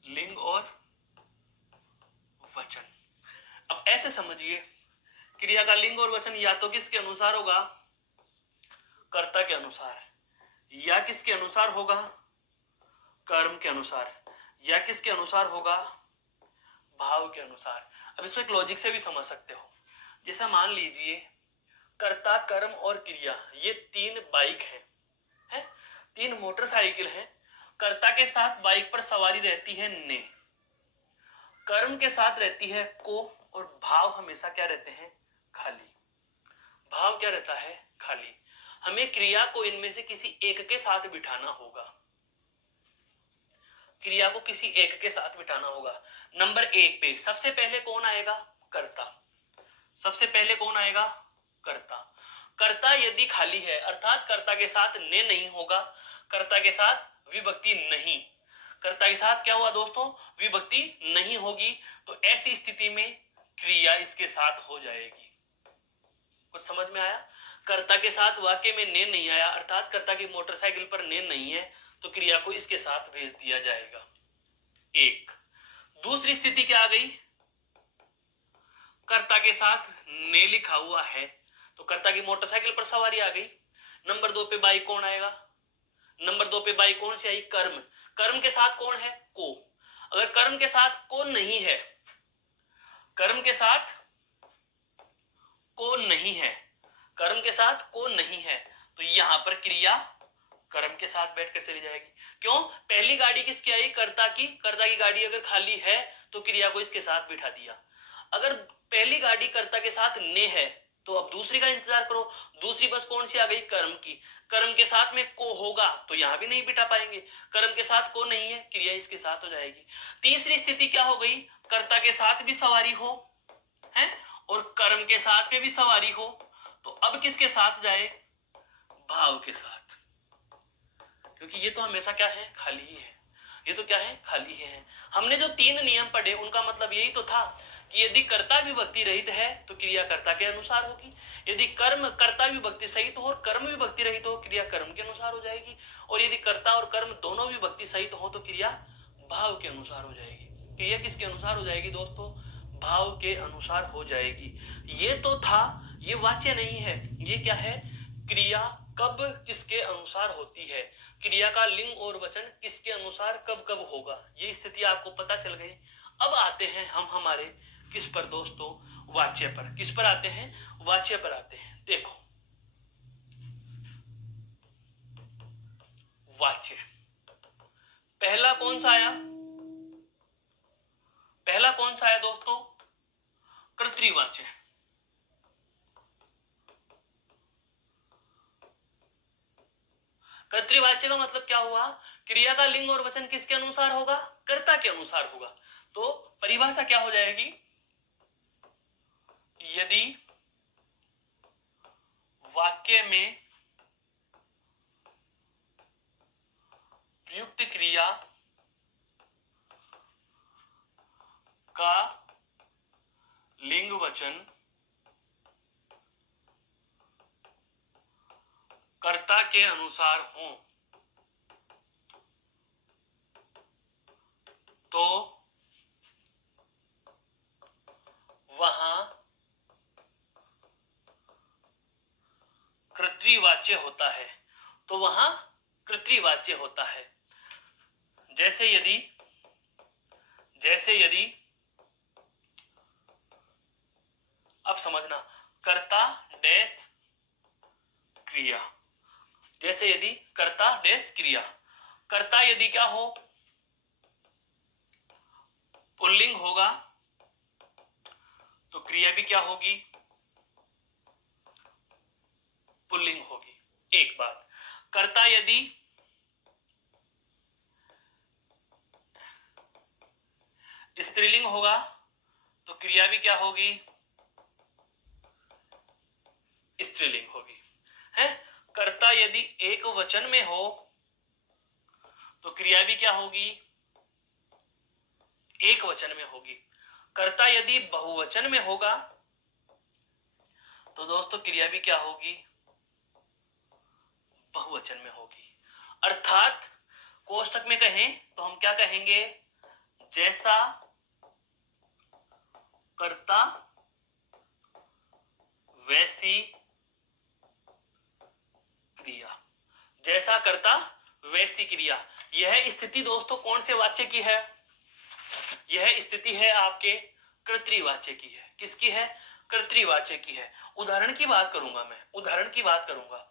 लिंग और वचन। अब ऐसे समझिए, क्रिया का लिंग और वचन या तो किसके अनुसार होगा, कर्ता के अनुसार, या किसके अनुसार होगा, कर्म के अनुसार, या किसके अनुसार होगा, भाव के अनुसार। अब इसको एक लॉजिक से भी समझ सकते हो। जैसा मान लीजिए कर्ता, कर्म और क्रिया ये 3 बाइक है? 3 मोटरसाइकिल हैं। कर्ता के साथ बाइक पर सवारी रहती है ने, कर्म के साथ रहती है को, और भाव हमेशा क्या रहते हैं, खाली। भाव क्या रहता है, खाली। हमें क्रिया को इनमें से किसी एक के साथ बिठाना होगा, क्रिया को किसी एक के साथ बिठाना होगा। नंबर 1 पे सबसे पहले कौन आएगा, कर्ता। सबसे पहले कौन आएगा, कर्ता। कर्ता यदि खाली है अर्थात कर्ता के साथ ने नहीं होगा, कर्ता के साथ विभक्ति नहीं, कर्ता के साथ क्या हुआ दोस्तों, विभक्ति नहीं होगी, तो ऐसी स्थिति में क्रिया इसके साथ हो जाएगी। कुछ समझ में आया। कर्ता के साथ वाक्य में ने नहीं आया अर्थात कर्ता की मोटरसाइकिल पर ने नहीं है, तो क्रिया को इसके साथ भेज दिया जाएगा। एक। दूसरी स्थिति क्या आ गई, कर्ता के साथ ने लिखा हुआ है तो कर्ता की मोटरसाइकिल पर सवारी आ गई। नंबर 2 पे बाइक कौन आएगा, नंबर 2 पे बाइक कौन सी आई, कर्म। कर्म के साथ कौन है, को। अगर कर्म के साथ को नहीं है, कर्म के साथ को नहीं है, कर्म के साथ को नहीं है, तो यहां पर क्रिया कर्म के साथ बैठकर चली जाएगी। क्यों, पहली गाड़ी किसकी आई, कर्ता की। कर्ता की गाड़ी अगर खाली है तो क्रिया को इसके साथ बिठा दिया। अगर पहली गाड़ी कर्ता के साथ ने है तो अब दूसरी का इंतजार करो। दूसरी बस कौन सी आ गई, कर्म की। कर्म के साथ में को होगा तो यहां भी नहीं बिठा पाएंगे, कर्म के साथ को नहीं है, क्रिया इसके साथ हो जाएगी। तीसरी स्थिति क्या हो गई, कर्ता के साथ भी सवारी हो है और कर्म के साथ में भी सवारी हो, तो अब किसके साथ जाए, भाव के साथ। क्योंकि ये तो हमेशा क्या है, खाली ही है। ये तो क्या है, खाली ही है। हमने जो 3 नियम पढ़े उनका मतलब यही तो था कि यदि कर्ता विभक्ति रहित है तो क्रिया कर्ता के अनुसार होगी, यदि कर्म कर्ता विभक्ति सहित हो और कर्म विभक्ति रहित हो क्रिया कर्म के अनुसार हो जाएगी, और यदि कर्ता और कर्म दोनों विभक्ति सहित हो तो क्रिया भाव के अनुसार हो जाएगी। क्रिया किसके अनुसार हो जाएगी दोस्तों, भाव के अनुसार हो जाएगी। ये तो था, ये वाच्य नहीं है, ये क्या है, क्रिया कब किसके अनुसार होती है, क्रिया का लिंग और वचन किसके अनुसार कब कब होगा, ये स्थिति आपको पता चल गई। अब आते हैं हम हमारे किस पर दोस्तों, वाच्य पर। किस पर आते हैं, वाच्य पर आते हैं। देखो वाच्य पहला कौन सा आया, पहला कौन सा आया दोस्तों, कर्तृवाच्य। कर्तृवाच्य का मतलब क्या हुआ, क्रिया का लिंग और वचन किसके अनुसार होगा, कर्ता के अनुसार होगा। तो परिभाषा क्या हो जाएगी, यदि वाक्य में प्रयुक्त क्रिया का लिंग वचन कर्ता के अनुसार हो तो वहां कर्तृवाच्य होता है, तो वहां कर्तृवाच्य होता है। जैसे यदि अब समझना, कर्ता डैश क्रिया, जैसे यदि कर्ता डैश क्रिया, कर्ता यदि क्या हो, पुल्लिंग होगा तो क्रिया भी क्या होगी, पुल्लिंग होगी। एक बात, कर्ता यदि स्त्रीलिंग होगा तो क्रिया भी क्या होगी, स्त्रीलिंग होगी, है। कर्ता यदि एक वचन में हो तो क्रिया भी क्या होगी, एक वचन में होगी। कर्ता यदि बहुवचन में होगा तो दोस्तों क्रिया भी क्या होगी, बहुवचन में होगी। अर्थात कोष्टक में कहें तो हम क्या कहेंगे, जैसा कर्ता वैसी क्रिया, जैसा कर्ता वैसी क्रिया। यह स्थिति दोस्तों कौन से वाच्य की है, यह स्थिति है आपके कर्तृवाच्य की है। किसकी है, कर्तृवाच्य की है। उदाहरण की बात करूंगा मैं, उदाहरण की बात करूंगा।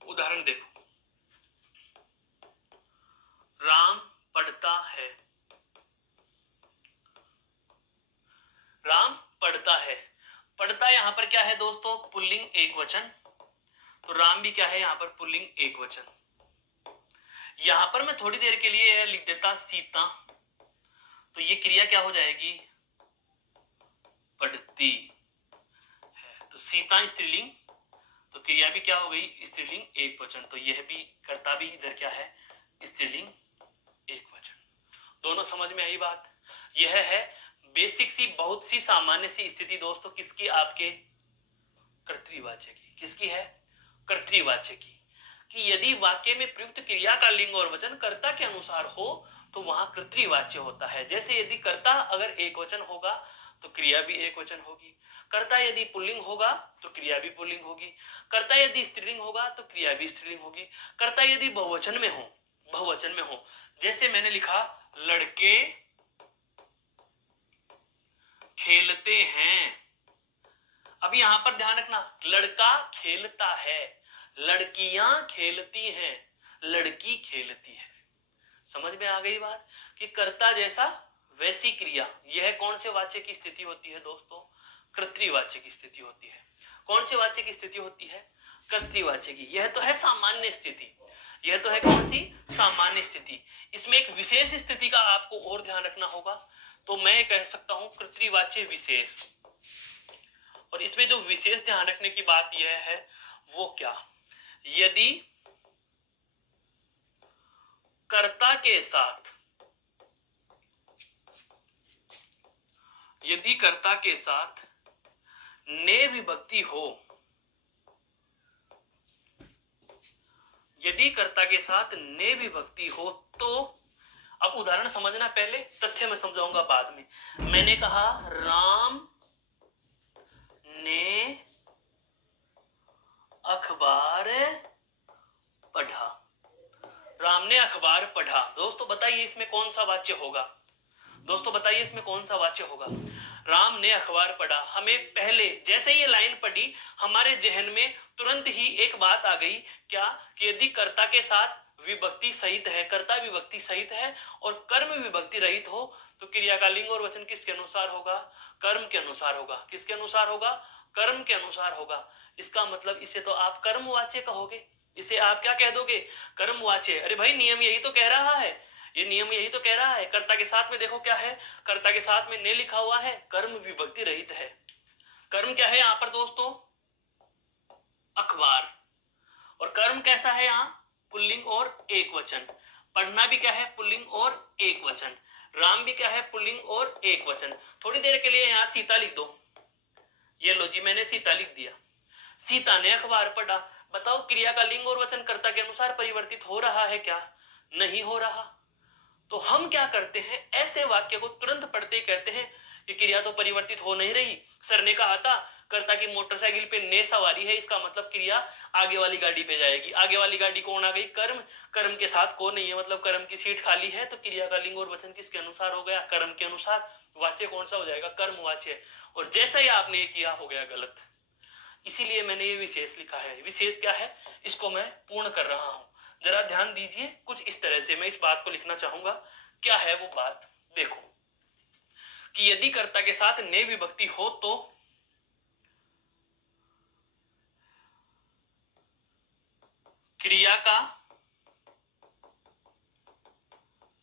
उदाहरण देखो, राम पढ़ता है, राम पढ़ता है। पढ़ता यहां पर क्या है दोस्तों, पुल्लिंग एक वचन, तो राम भी क्या है यहां पर पुल्लिंग एक वचन। यहां पर मैं थोड़ी देर के लिए लिख देता सीता, तो ये क्रिया क्या हो जाएगी, पढ़ती है। तो सीता स्त्रीलिंग, तो क्रिया भी क्या हो गई, स्त्रीलिंग एक वचन। तो यह भी कर्ता भी इधर क्या है, स्त्रीलिंग एक वचन। दोनों समझ में आई बात। यह है बेसिक सी, बहुत सी सामान्य सी स्थिति दोस्तों, किसकी, आपके कर्तृवाच्य की। किसकी है, कर्तृवाच्य की। कि यदि वाक्य में प्रयुक्त क्रिया का लिंग और वचन कर्ता के अनुसार हो तो वहां कर्तृवाच्य होता है। जैसे यदि कर्ता अगर एक वचन होगा तो क्रिया भी एक वचन होगी, कर्ता यदि पुल्लिंग होगा तो क्रिया भी पुल्लिंग होगी, कर्ता यदि स्त्रीलिंग होगा तो क्रिया भी स्त्रीलिंग होगी, कर्ता यदि बहुवचन में हो, बहुवचन में हो, जैसे मैंने लिखा लड़के खेलते हैं। अब यहां पर ध्यान रखना, लड़का खेलता है, लड़कियां खेलती हैं, लड़की खेलती है। समझ में आ गई बात कि कर्ता जैसा वैसी क्रिया। यह कौन से वाच्य की स्थिति होती है दोस्तों, कर्तृवाच्य की स्थिति होती है। कौन से वाच्य की स्थिति होती है, कर्तृवाच्य की। यह तो है सामान्य स्थिति, यह तो है कौन सी, सामान्य स्थिति। इसमें एक विशेष स्थिति का आपको और ध्यान रखना होगा, तो मैं कह सकता हूं कर्तृवाच्य विशेष। और इसमें जो विशेष ध्यान रखने की बात यह है वो क्या, यदि कर्ता के साथ, यदि कर्ता के साथ ने विभक्ति हो, यदि कर्ता के साथ ने विभक्ति हो तो, अब उदाहरण समझना पहले, तथ्य मैं समझाऊंगा बाद में। मैंने कहा राम ने अखबार पढ़ा, राम ने अखबार पढ़ा। दोस्तों बताइए इसमें कौन सा वाच्य होगा, दोस्तों बताइए इसमें कौन सा वाच्य होगा, राम ने अखबार पढ़ा। हमें पहले जैसे ये लाइन पढ़ी हमारे जहन में तुरंत ही एक बात आ गई, क्या, कि यदि कर्ता के साथ विभक्ति सहित है, कर्ता विभक्ति सहित है और कर्म विभक्ति रहित हो तो क्रिया का लिंग और वचन किसके अनुसार होगा, कर्म के अनुसार होगा। किसके अनुसार होगा, कर्म के अनुसार होगा। इसका मतलब इसे तो आप कर्मवाच्य कहोगे, इसे आप क्या कह दोगे, कर्मवाच्य। अरे भाई नियम यही तो कह रहा है, ये नियम यही तो कह रहा है। कर्ता के साथ में देखो क्या है, कर्ता के साथ में ने लिखा हुआ है, कर्म विभक्ति रहित है। कर्म क्या है यहां पर दोस्तों, अखबार। और कर्म कैसा है यहाँ, पुल्लिंग और एक वचन। पढ़ना भी क्या है, पुल्लिंग और एक वचन। राम भी क्या है, पुल्लिंग और एक वचन। थोड़ी देर के लिए यहाँ सीता लिख दो, ये लो जी मैंने सीता लिख दिया। सीता ने अखबार पढ़ा। बताओ क्रिया का लिंग और वचन कर्ता के अनुसार परिवर्तित हो रहा है क्या? नहीं हो रहा। तो हम क्या करते हैं, ऐसे वाक्य को तुरंत पढ़ते ही कहते हैं कि क्रिया तो परिवर्तित हो नहीं रही। सर ने कहा था कर्ता की मोटरसाइकिल पे ने सवारी है, इसका मतलब क्रिया आगे वाली गाड़ी पे जाएगी। आगे वाली गाड़ी कौन आ गई? कर्म। कर्म के साथ को नहीं है, मतलब कर्म की सीट खाली है, तो क्रिया का लिंग और वचन किसके अनुसार हो गया? कर्म के अनुसार। वाच्य कौन सा हो जाएगा? कर्म वाच्य। और जैसा ही आपने ये किया, हो गया गलत। इसीलिए मैंने ये विशेष लिखा है। विशेष क्या है, इसको मैं पूर्ण कर रहा हूं। जरा ध्यान दीजिए, कुछ इस तरह से मैं इस बात को लिखना चाहूंगा। क्या है वो बात? देखो कि यदि कर्ता के साथ ने विभक्ति हो तो क्रिया का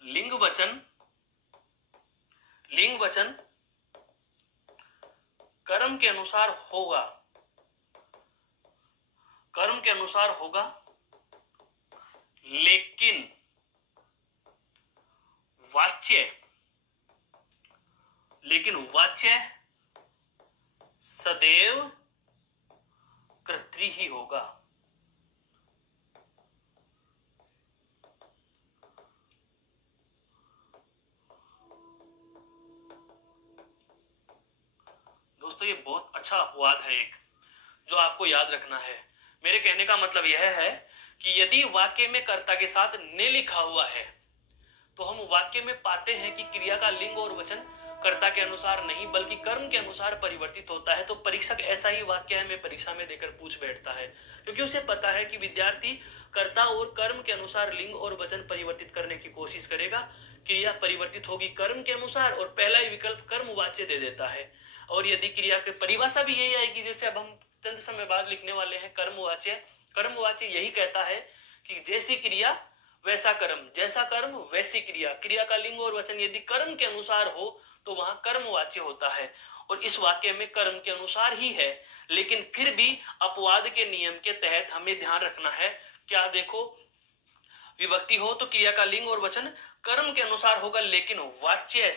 लिंग वचन कर्म के अनुसार होगा। कर्म के अनुसार होगा, लेकिन वाच्य सदैव कर्तृ ही होगा। दोस्तों ये बहुत अच्छा अपवाद है एक, जो आपको याद रखना है। मेरे कहने का मतलब यह है कि यदि वाक्य में कर्ता के साथ ने लिखा हुआ है, तो हम वाक्य में पाते हैं कि क्रिया का लिंग और वचन कर्ता के अनुसार नहीं बल्कि कर्म के अनुसार परिवर्तित होता है। तो परीक्षक ऐसा ही वाक्य हमें परीक्षा में देकर पूछ बैठता है, क्योंकि उसे पता है कि विद्यार्थी कर्ता और कर्म के अनुसार लिंग और वचन परिवर्तित करने की कोशिश करेगा। क्रिया परिवर्तित होगी कर्म के अनुसार, और पहला ही विकल्प कर्मवाच्य दे देता है। और यदि क्रिया की परिभाषा भी यही आएगी, जैसे अब हम चंद समय बाद लिखने वाले हैं कर्मवाच्य। कर्मवाच्य यही कहता है कि जैसी क्रिया वैसा कर्म, जैसा कर्म वैसी क्रिया। क्रिया का लिंग और वचन यदि कर्म के अनुसार हो तो वहां कर्मवाच्य होता है, और इस वाक्य में कर्म के अनुसार ही है। लेकिन फिर भी अपवाद के नियम के तहत हमें ध्यान रखना है। क्या? देखो, विभक्ति हो तो क्रिया का लिंग और वचन कर्म के अनुसार होगा, लेकिन वाच्य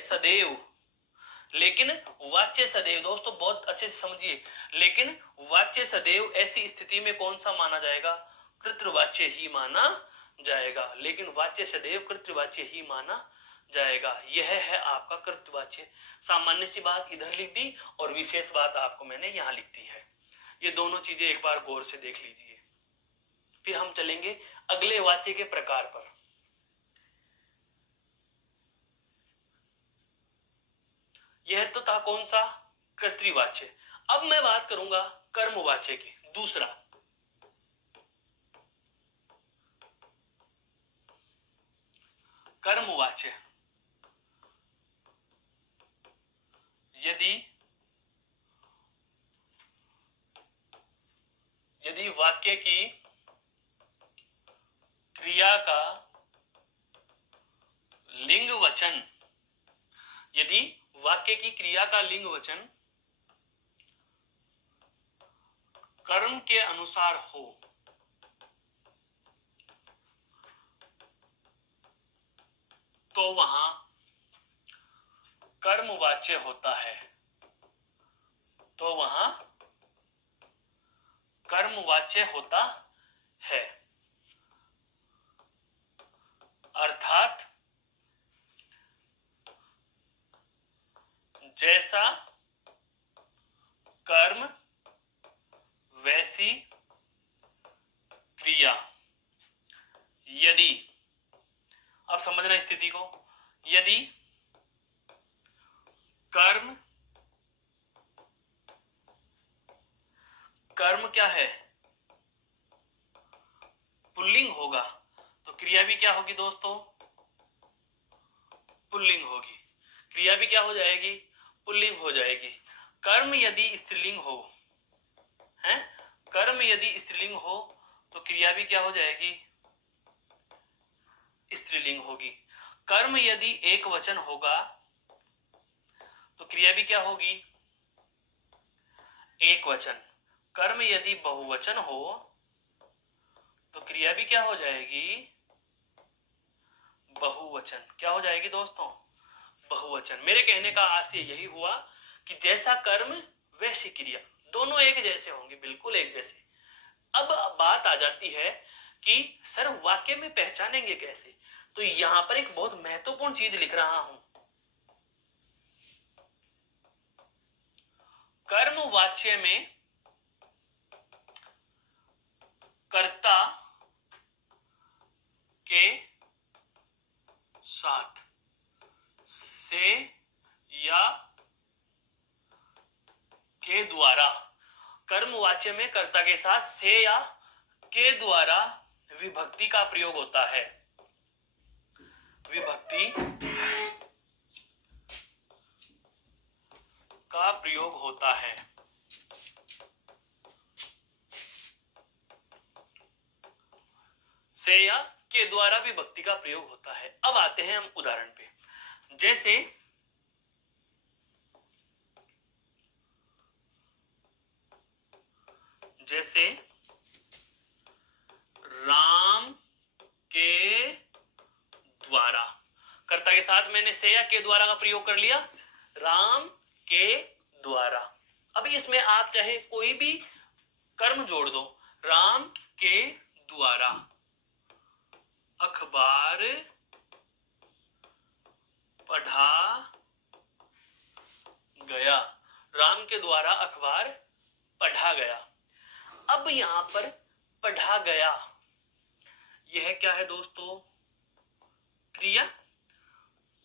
सदैव, दोस्तों बहुत अच्छे से समझिए, लेकिन वाच्य सदैव ऐसी स्थिति में कौन सा माना जाएगा? कृतवाच्य ही माना जाएगा। लेकिन वाच्य सदैव कृतवाच्य ही माना जाएगा। यह है आपका कृतवाच्य। सामान्य सी बात इधर लिख दी, और विशेष बात आपको मैंने यहां लिख दी है। ये दोनों चीजें एक बार गौर से देख लीजिए। फिर हम चलेंगे अगले वाच्य के प्रकार पर। यह तो था कौन सा? कर्तृवाच्य। अब मैं बात करूंगा कर्मवाच्य की। दूसरा, कर्मवाच्य। यदि वाक्य की क्रिया का लिंग वचन, यदि वाक्य की क्रिया का लिंग वचन कर्म के अनुसार हो, तो वहां कर्मवाच्य होता है। अर्थात जैसा कर्म वैसी क्रिया। यदि, अब समझना स्थिति को, यदि कर्म क्या है? पुल्लिंग होगा, तो क्रिया भी क्या होगी दोस्तों? पुल्लिंग होगी। क्रिया भी क्या हो जाएगी? पुल्लिंग हो जाएगी। कर्म यदि स्त्रीलिंग हो, है, कर्म यदि स्त्रीलिंग हो तो क्रिया भी क्या हो जाएगी? स्त्रीलिंग होगी। कर्म यदि एक वचन होगा तो क्रिया भी क्या होगी? एक वचन। कर्म यदि बहुवचन हो तो क्रिया भी क्या हो जाएगी? बहुवचन। क्या हो जाएगी दोस्तों? बहुवचन। मेरे कहने का आशय यही हुआ कि जैसा कर्म वैसी क्रिया। दोनों एक जैसे होंगे, बिल्कुल एक जैसे। अब बात आ जाती है कि सर वाक्य में पहचानेंगे कैसे, तो यहां पर एक बहुत महत्वपूर्ण चीज लिख रहा हूं। कर्मवाच्य में कर्ता के साथ से या के द्वारा, कर्मवाच्य में कर्ता के साथ से या के द्वारा विभक्ति का प्रयोग होता है। विभक्ति का प्रयोग होता है। से या के द्वारा विभक्ति का प्रयोग होता है। अब आते हैं हम उदाहरण पे, जैसे जैसे राम के द्वारा, कर्ता के साथ मैंने से या के द्वारा का प्रयोग कर लिया, राम के द्वारा। अब इसमें आप चाहे कोई भी कर्म जोड़ दो, राम के द्वारा अखबार पढ़ा गया, राम के द्वारा अखबार पढ़ा गया। अब यहां पर पढ़ा गया, यह क्या है दोस्तों, क्रिया।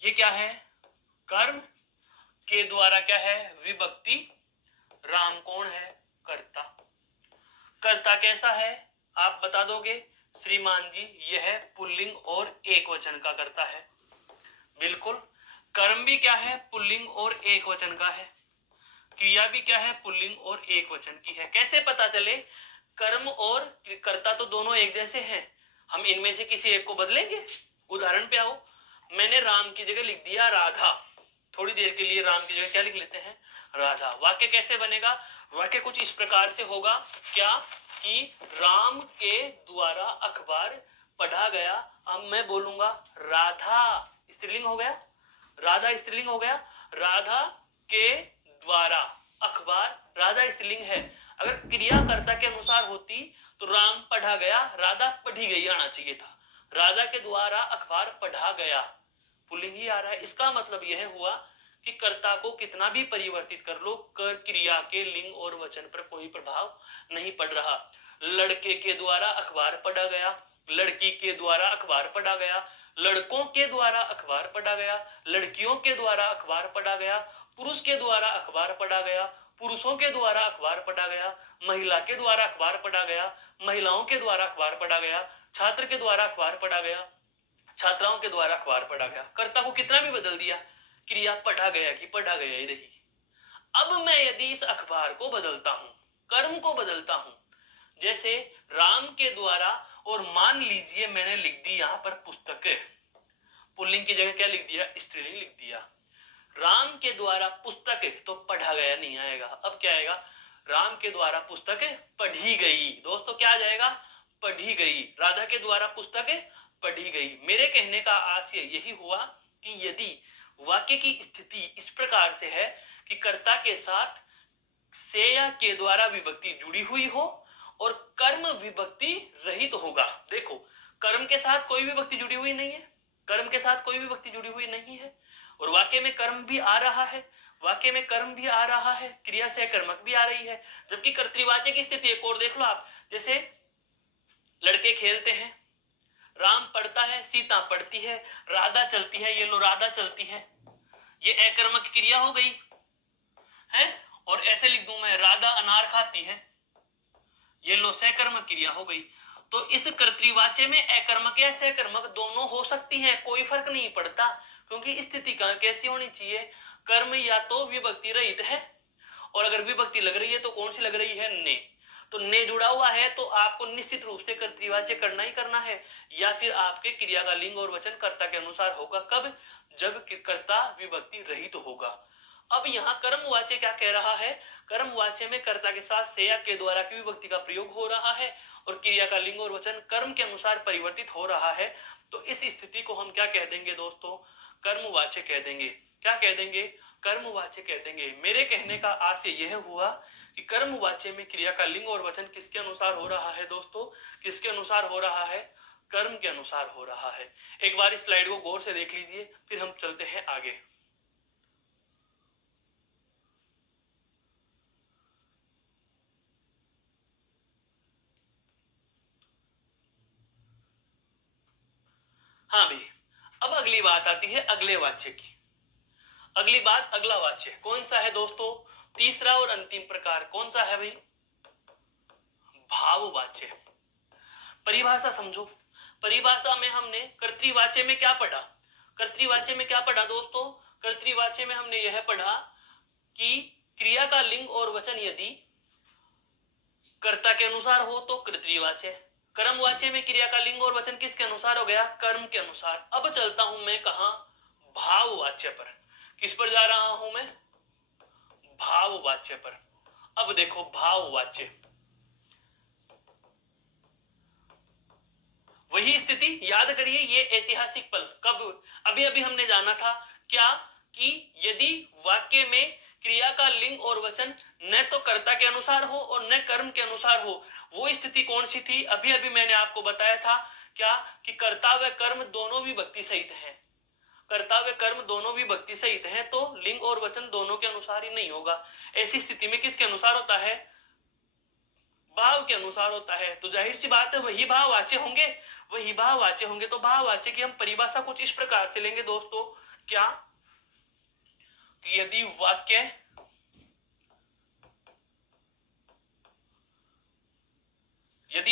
ये क्या है, कर्म। के द्वारा क्या है, विभक्ति। राम कौन है, कर्ता। कर्ता कैसा है आप बता दोगे, श्रीमान जी यह पुल्लिंग और एक वचन का कर्ता है। बिल्कुल। कर्म भी क्या है, पुल्लिंग और एक वचन का है। क्रिया भी क्या है, पुल्लिंग और एक वचन की है। कैसे पता चले, कर्म और कर्ता तो दोनों एक जैसे हैं, हम इनमें से किसी एक को बदलेंगे। उदाहरण पे आओ, मैंने राम की जगह लिख दिया राधा, थोड़ी देर के लिए राम की जगह क्या लिख लेते हैं, राधा। वाक्य कैसे बनेगा, वाक्य कुछ इस प्रकार से होगा, क्या कि राम के द्वारा अखबार पढ़ा गया। अब मैं बोलूंगा राधा, स्त्रीलिंग हो गया, राधा स्त्रीलिंग हो गया, राधा के द्वारा अखबार, राधा स्त्रीलिंग है। अगर क्रिया कर्ता के अनुसार होती तो राम पढ़ा गया, राधा पढ़ी गई आना चाहिए था। राधा के द्वारा अखबार पढ़ा गया, पुल्लिंग ही आ रहा है। इसका मतलब यह हुआ कि कर्ता को कितना भी परिवर्तित कर लो, कर क्रिया के लिंग और वचन पर कोई प्रभाव नहीं पड़ रहा। लड़के के द्वारा अखबार पढ़ा गया, लड़की के द्वारा अखबार पढ़ा गया, लड़कों के द्वारा अखबार पढ़ा गया, लड़कियों के द्वारा अखबार पढ़ा गया, पुरुष के द्वारा अखबार पढ़ा गया, पुरुषों के द्वारा अखबार पढ़ा गया, महिला के द्वारा अखबार पढ़ा गया, महिलाओं के द्वारा अखबार पढ़ा गया, छात्र के द्वारा अखबार पढ़ा गया, छात्राओं के द्वारा अखबार पढ़ा गया। कर्ता को कितना भी बदल दिया, क्रिया पढ़ा गया कि पढ़ा गया ही रही। अब मैं यदि इस अखबार को बदलता हूं, कर्म को बदलता हूं, जैसे राम के द्वारा, और मान लीजिए मैंने लिख दी यहां पर पुस्तकें, पुल्लिंग की जगह क्या लिख दिया, स्त्रीलिंग लिख दिया। राम के द्वारा पुस्तकें, तो पढ़ा गया नहीं आएगा, अब क्या आएगा, राम के द्वारा पुस्तकें पढ़ी गई। दोस्तों क्या आ जाएगा, पढ़ी गई। राधा के द्वारा पुस्तकें पढ़ी गई। मेरे कहने का आशय यही हुआ कि यदि वाक्य की स्थिति इस प्रकार से है कि कर्ता के साथ से या के द्वारा विभक्ति जुड़ी हुई हो और कर्म विभक्ति रहित तो होगा। देखो कर्म के साथ कोई विभक्ति जुड़ी हुई नहीं है, कर्म के साथ कोई विभक्ति जुड़ी हुई नहीं है, और वाक्य में कर्म भी आ रहा है, वाक्य में कर्म भी आ रहा है, क्रिया से कर्मक भी आ रही है। जबकि कर्तृवाच्य की स्थिति एक और देख लो आप, जैसे लड़के खेलते हैं, राम पढ़ता है, सीता पढ़ती है, राधा चलती है, ये लो राधा चलती है, ये अकर्मक क्रिया हो गई है। और ऐसे लिख दूं मैं, राधा अनार खाती है, ये लो सकर्मक क्रिया हो गई। तो इस कर्तृवाच्य में अकर्मक या सकर्मक दोनों हो सकती हैं, कोई फर्क नहीं पड़ता, क्योंकि स्थिति कैसी होनी चाहिए, कर्म या तो विभक्ति रहित है, और अगर विभक्ति लग रही है तो कौन सी लग रही है, ने। तो ने जुड़ा हुआ है तो आपको निश्चित रूप से कर्तृवाच्य करना ही करना है, या फिर आपके क्रिया का लिंग और वचन कर्ता के अनुसार होगा। कब, जब कर्ता विभक्ति रहित होगा। अब यहाँ कर्मवाच्य क्या कह रहा है, कर्मवाच्य में कर्ता के साथ से या के द्वारा की विभक्ति का प्रयोग हो रहा है और क्रिया का लिंग और वचन कर्म के अनुसार परिवर्तित हो रहा है। तो इस स्थिति को हम क्या कह देंगे दोस्तों, कर्मवाच्य कह देंगे। क्या कह देंगे, कर्मवाच्य कह देंगे। मेरे कहने का आशय यह हुआ कि कर्मवाच्य में क्रिया का लिंग और वचन किसके अनुसार हो रहा है दोस्तों? किसके अनुसार हो रहा है? कर्म के अनुसार हो रहा है। एक बार इस स्लाइड को गौर से देख लीजिए, फिर हम चलते हैं आगे। हाँ भाई, अब अगली बात आती है अगले वाच्य की। अगली बात, अगला वाच्य कौन सा है दोस्तों? तीसरा और अंतिम प्रकार कौन सा है भाई? भाववाच्य। परिभाषा समझो। परिभाषा में हमने कर्तृवाच्य में क्या पढ़ा? कर्तृवाच्य में क्या पढ़ा दोस्तों? कर्तृवाच्य में हमने यह पढ़ा कि क्रिया का लिंग और वचन यदि कर्ता के अनुसार हो तो कर्तृवाच्य। कर्मवाच्य में क्रिया का लिंग और वचन किसके अनुसार हो गया? कर्म के अनुसार। अब चलता हूं मैं कहां? भाववाच्य पर। किस पर जा रहा हूं मैं? भाववाच्य पर। अब देखो भाववाच्य, वही स्थिति याद करिए, ये ऐतिहासिक पल कब? अभी अभी हमने जाना था क्या कि यदि वाक्य में क्रिया का लिंग और वचन न तो कर्ता के अनुसार हो और न कर्म के अनुसार हो, वो स्थिति कौन सी थी? अभी अभी मैंने आपको बताया था क्या कि कर्ता व कर्म दोनों विभक्ति सहित हैं। कर्ता व कर्म दोनों विभक्ति सहित हैं तो लिंग और वचन दोनों के अनुसार ही नहीं होगा। ऐसी स्थिति में किसके अनुसार होता है? भाव के अनुसार होता है। तो जाहिर सी बात है वही भाववाच्य होंगे, वही भाववाच्य होंगे। तो भाववाच्य की हम परिभाषा कुछ इस प्रकार से लेंगे दोस्तों, क्या कि यदि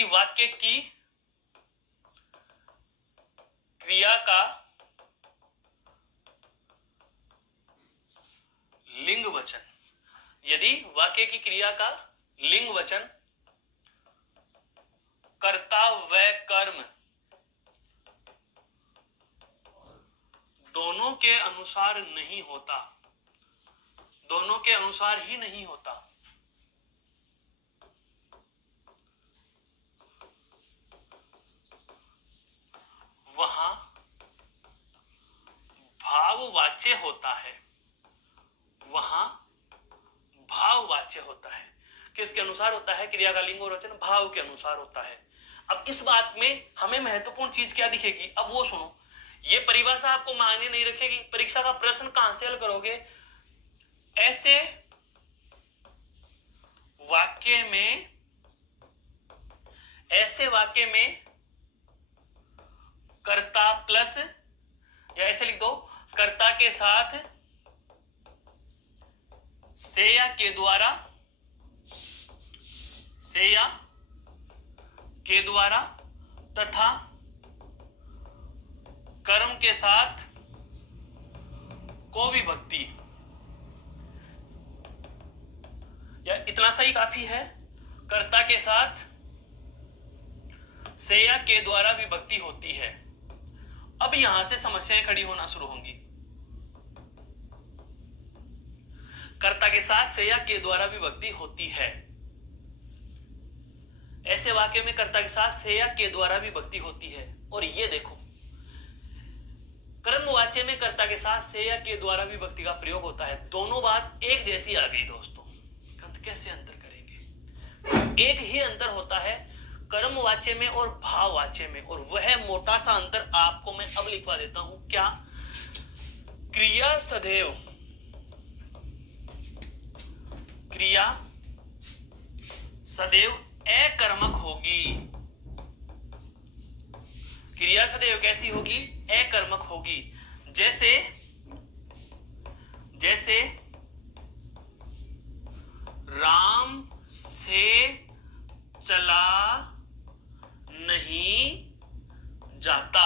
वाक्य की क्रिया का लिंग वचन, यदि वाक्य की क्रिया का लिंग वचन कर्ता व कर्म दोनों के अनुसार नहीं होता, दोनों के अनुसार ही नहीं होता, वहां भाववाच्य होता है। वहां भाववाच्य होता है। किसके अनुसार होता है? क्रिया का लिंग और वचन भाव के अनुसार होता है। अब इस बात में हमें महत्वपूर्ण चीज क्या दिखेगी? अब वो सुनो, ये परिभाषा आपको मान्य नहीं रखेगी। परीक्षा का प्रश्न कहां से हल करोगे? ऐसे वाक्य में कर्ता प्लस, या ऐसे लिख दो, कर्ता के साथ से या के द्वारा तथा कर्म के साथ को विभक्ति, या इतना सही काफी है, कर्ता के साथ से या के द्वारा विभक्ति होती है। अब यहां से समस्याएं खड़ी होना शुरू होंगी। कर्ता के साथ से या के द्वारा विभक्ति होती है। ऐसे वाक्य में कर्ता के साथ से या के द्वारा विभक्ति होती है। और ये देखो, कर्मवाच्य में कर्ता के साथ से या के द्वारा विभक्ति का प्रयोग होता है। दोनों बात एक जैसी आ गई दोस्तों। कैसे अंतर करेंगे? एक ही अंतर होता है कर्मवाच्य में और भाववाच्य में, और वह मोटा सा अंतर आपको मैं अब लिखवा देता हूं। क्या? क्रिया सदैव अकर्मक होगी। क्रिया सदैव कैसी होगी? अकर्मक होगी। जैसे राम से चला नहीं जाता।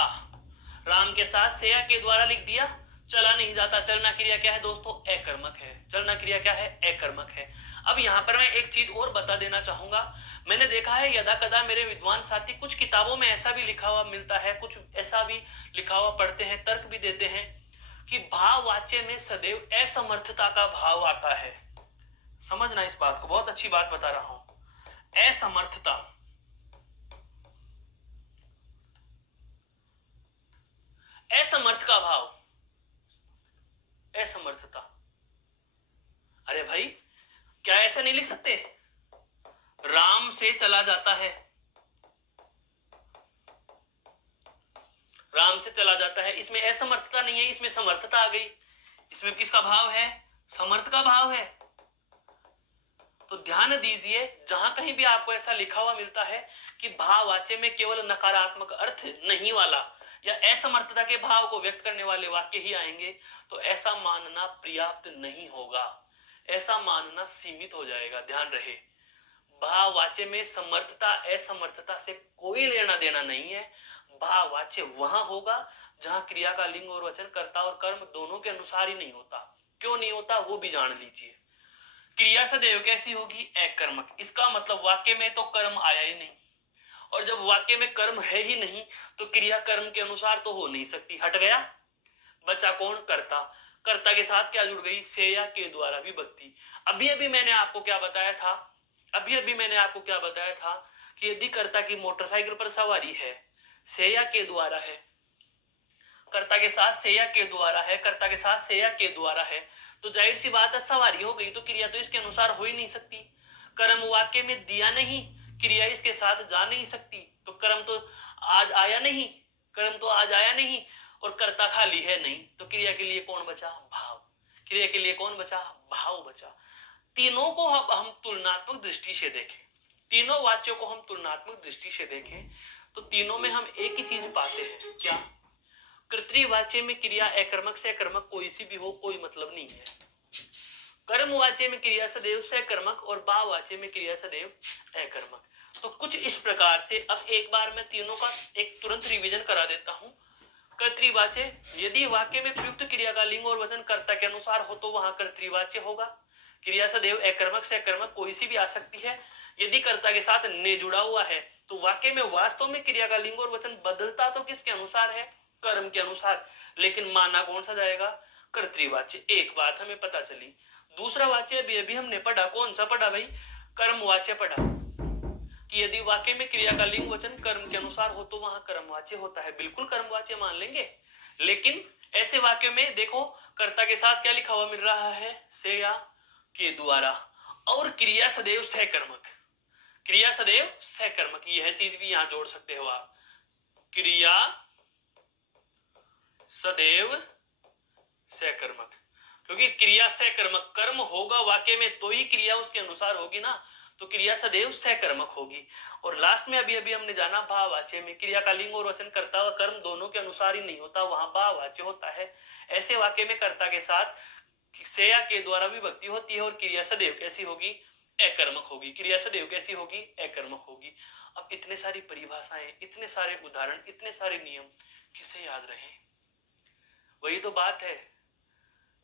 राम के साथ से या के द्वारा लिख दिया, चला नहीं जाता। चलना क्रिया क्या है दोस्तों? अकर्मक है। चलना क्रिया क्या है? अकर्मक है। अब यहां पर मैं एक चीज और बता देना चाहूंगा। मैंने देखा है यदा कदा मेरे विद्वान साथी कुछ किताबों में ऐसा भी लिखा हुआ मिलता है, कुछ ऐसा भी लिखा हुआ पढ़ते हैं, तर्क भी देते हैं कि भाववाच्य में सदैव असमर्थता का भाव आता है। समझना इस बात को, बहुत अच्छी बात बता रहा हूं। असमर्थता, असमर्थ का भाव, असमर्थता। अरे भाई, क्या ऐसा नहीं लिख सकते? राम से चला जाता है, राम से चला जाता है, इसमें असमर्थता नहीं है, इसमें समर्थता आ गई। इसमें किसका भाव है? समर्थ का भाव है। तो ध्यान दीजिए, जहां कहीं भी आपको ऐसा लिखा हुआ मिलता है कि भाववाच्य में केवल नकारात्मक अर्थ नहीं वाला या असमर्थता के भाव को व्यक्त करने वाले वाक्य ही आएंगे, तो ऐसा मानना पर्याप्त नहीं होगा, ऐसा मानना सीमित हो जाएगा। ध्यान रहे, भाववाच्य में समर्थता असमर्थता से कोई लेना देना नहीं है। भाववाच्य वहां होगा जहां क्रिया का लिंग और वचन, कर्ता और कर्म दोनों के अनुसार ही नहीं होता। क्यों नहीं होता वो भी जान लीजिए। क्रिया सदैव कैसी होगी? अकर्मक। इसका मतलब वाक्य में तो कर्म आया ही नहीं, और जब वाक्य में कर्म है ही नहीं तो क्रिया कर्म के अनुसार तो हो नहीं सकती। हट गया, बचा कौन? कर्ता। कर्ता के साथ क्या जुड़ गई? से या के द्वारा विभक्ति। अभी अभी मैंने आपको क्या बताया था? अभी अभी मैंने आपको क्या बताया था कि यदि कर्ता की मोटरसाइकिल पर सवारी है, से या के द्वारा है, कर्ता के साथ से या के द्वारा है, कर्ता के साथ से या के द्वारा है, तो जाहिर सी बात है सवारी हो गई, तो क्रिया तो इसके अनुसार हो ही नहीं सकती। कर्म वाक्य में दिया नहीं, क्रिया इसके साथ जा नहीं सकती, तो कर्म तो आज आया नहीं, कर्म तो आज आया नहीं, और कर्ता खाली है नहीं, तो क्रिया के लिए कौन बचा? भाव। क्रिया के लिए कौन बचा? भाव बचा। तीनों को हम तुलनात्मक दृष्टि से देखें, तीनों वाच्यों को हम तुलनात्मक दृष्टि से देखें, तो तीनों में हम एक ही चीज पाते हैं। क्या? कर्तृवाच्य में क्रिया अकर्मक से अकर्मक कोई सी भी हो, कोई मतलब नहीं है। कर्मवाच्य में क्रिया सदैव सकर्मक और भाववाच्य में क्रिया सदैव अकर्मक। तो कुछ इस प्रकार से, अब एक बार मैं तीनों का एक तुरंत रिवीजन करा देता हूं। कर्तृवाच्य, यदि वाक्य में प्रयुक्त क्रिया का लिंग और वचन कर्ता के अनुसार हो तो वहां कर्तृवाच्य होगा। क्रिया सदैव अकर्मक से अकर्मक कोई सी भी आ सकती है। यदि कर्ता के साथ ने जुड़ा हुआ है तो वाक्य में वास्तव में क्रिया का लिंग और वचन बदलता तो किसके अनुसार है? कर्म के अनुसार, लेकिन माना कौन सा जाएगा? कर्तृवाच्य। एक बात हमें पता चली। दूसरा वाच्य अभी हमने पढ़ा, कौन सा पढ़ा भाई? कर्मवाच्य पढ़ा, कि यदि वाक्य में क्रिया का लिंग वचन कर्म के अनुसार हो तो वहां कर्मवाच्य होता है। बिल्कुल कर्मवाच्य मान लेंगे, लेकिन ऐसे वाक्य में देखो कर्ता के साथ क्या लिखा हुआ मिल रहा है? से या के द्वारा, और क्रिया सदैव सहकर्मक। क्रिया सदैव सहकर्मक, यह चीज भी यहां जोड़ सकते हो आप। क्रिया सदैव सहकर्मक, क्योंकि क्रिया सहकर्मक, कर्म होगा वाक्य में तो ही क्रिया उसके अनुसार होगी ना, तो क्रिया सदैव सहकर्मक होगी। और लास्ट में अभी अभी हमने जाना, भाववाच्य में क्रिया का लिंग और वचन कर्ता और कर्म दोनों के अनुसार ही नहीं होता, वहां भाववाच्य होता है। ऐसे वाक्य में कर्ता के साथ से या के द्वारा विभक्ति होती है और क्रिया सदैव कैसी होगी? अकर्मक होगी। क्रिया सदैव कैसी होगी? अकर्मक होगी। अब इतने सारी परिभाषाएं, इतने सारे उदाहरण, इतने सारे नियम किसे याद रहे? वही तो बात है,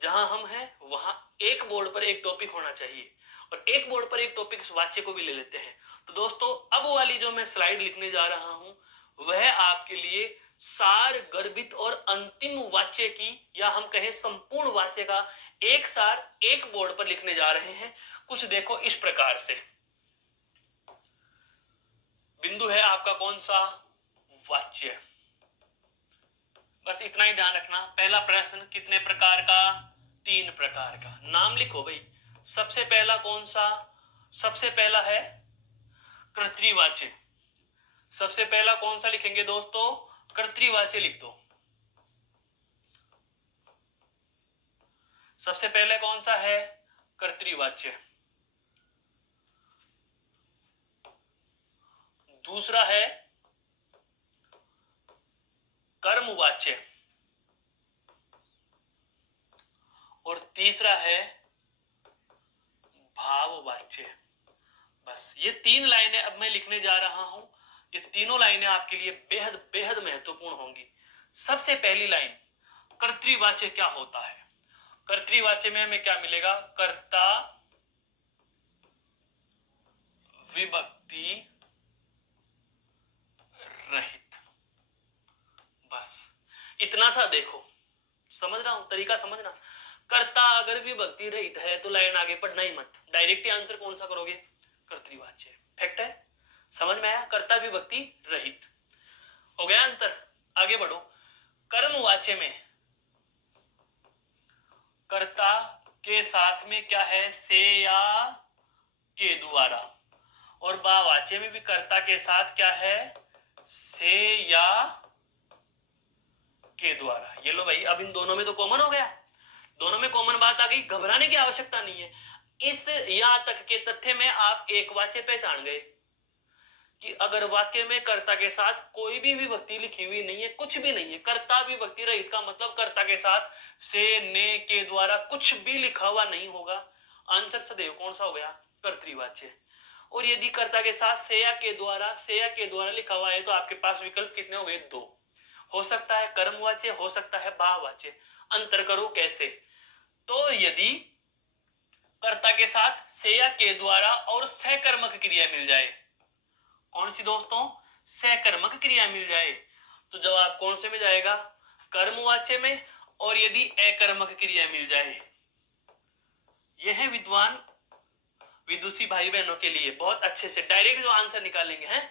जहां हम हैं वहां एक बोर्ड पर एक टॉपिक होना चाहिए, और एक बोर्ड पर एक टॉपिक वाच्य को भी ले लेते हैं। तो दोस्तों, अब वाली जो मैं स्लाइड लिखने जा रहा हूं वह आपके लिए सार गर्भित और अंतिम वाच्य की, या हम कहें संपूर्ण वाच्य का एक सार एक बोर्ड पर लिखने जा रहे हैं। कुछ देखो इस प्रकार से, बिंदु है आपका कौन सा? वाच्य। बस इतना ही ध्यान रखना। पहला प्रश्न, कितने प्रकार का? 3 प्रकार का। नाम लिखो भाई। सबसे पहला कौन सा? सबसे पहला है कर्तृवाच्य। सबसे पहला कौन सा लिखेंगे दोस्तों? कर्तृवाच्य लिख दो। सबसे पहले कौन सा है? कर्तृवाच्य। दूसरा है कर्मवाच्य, और तीसरा है भाववाच्य। बस ये 3 लाइनें अब मैं लिखने जा रहा हूं। ये तीनों लाइनें आपके लिए बेहद बेहद महत्वपूर्ण होंगी। सबसे पहली लाइन, कर्तृवाच्य क्या होता है? कर्तृवाच्य में हमें क्या मिलेगा? कर्ता विभक्ति रहित। बस इतना सा देखो, समझ रहा हूं, तरीका समझना। कर्ता अगर विभक्ति रहित है तो लाइन आगे पढ़ना ही मत, डायरेक्ट आंसर कौन सा करोगे? कर्तृवाच्य। फैक्ट है, समझ में आया? कर्ता विभक्ति रहित हो गया अंतर। आगे बढ़ो। कर्मवाच्य में कर्ता के साथ में क्या है, से या के द्वारा, और बावाच्य में भी कर्ता के साथ क्या है, से या के द्वारा। ये लो भाई, अब इन दोनों में तो कॉमन हो गया, दोनों में कॉमन बात आ गई, घबराने की आवश्यकता नहीं है। इस यहां तक के तथ्य में आप एक वाक्य पहचान गए कि अगर वाक्य में कर्ता के साथ कोई भी विभक्ति लिखी हुई नहीं है, कुछ भी नहीं है, कर्ता विभक्ति रहित का मतलब कर्ता के साथ से, ने, के द्वारा कुछ भी लिखा हुआ नहीं होगा, आंसर सदैव कौन सा हो गया, कर्तृवाच्य। और यदि कर्ता के साथ से या के द्वारा, से या के द्वारा लिखा हुआ है तो आपके पास विकल्प कितने हो गए, दो। हो सकता है कर्मवाच्य, हो सकता है भाववाच्य। अंतर करो कैसे, तो यदि कर्ता के साथ से या के द्वारा और सहकर्मक क्रिया मिल जाए, कौन सी दोस्तों, सहकर्मक क्रिया मिल जाए, तो जवाब कौन से में जाएगा, कर्मवाच्य में। और यदि अकर्मक क्रिया मिल जाए, यह है विद्वान विदुषी भाई बहनों के लिए बहुत अच्छे से डायरेक्ट जो आंसर निकालेंगे हैं,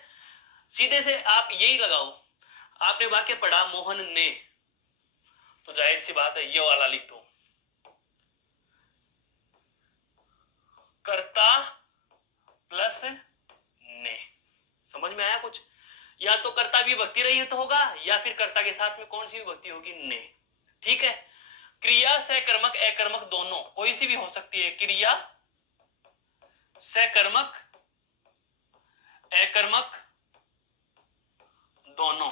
सीधे से आप यही लगाओ। आपने वाक्य पढ़ा मोहन ने, तो जाहिर सी बात है ये वाला लिख दो, कर्ता प्लस ने। समझ में आया कुछ, या तो कर्ता विभक्ति रहित तो होगा, या फिर कर्ता के साथ में कौन सी विभक्ति होगी, ने। ठीक है, क्रिया सहकर्मक अकर्मक दोनों, कोई सी भी हो सकती है, क्रिया सहकर्मक अकर्मक दोनों,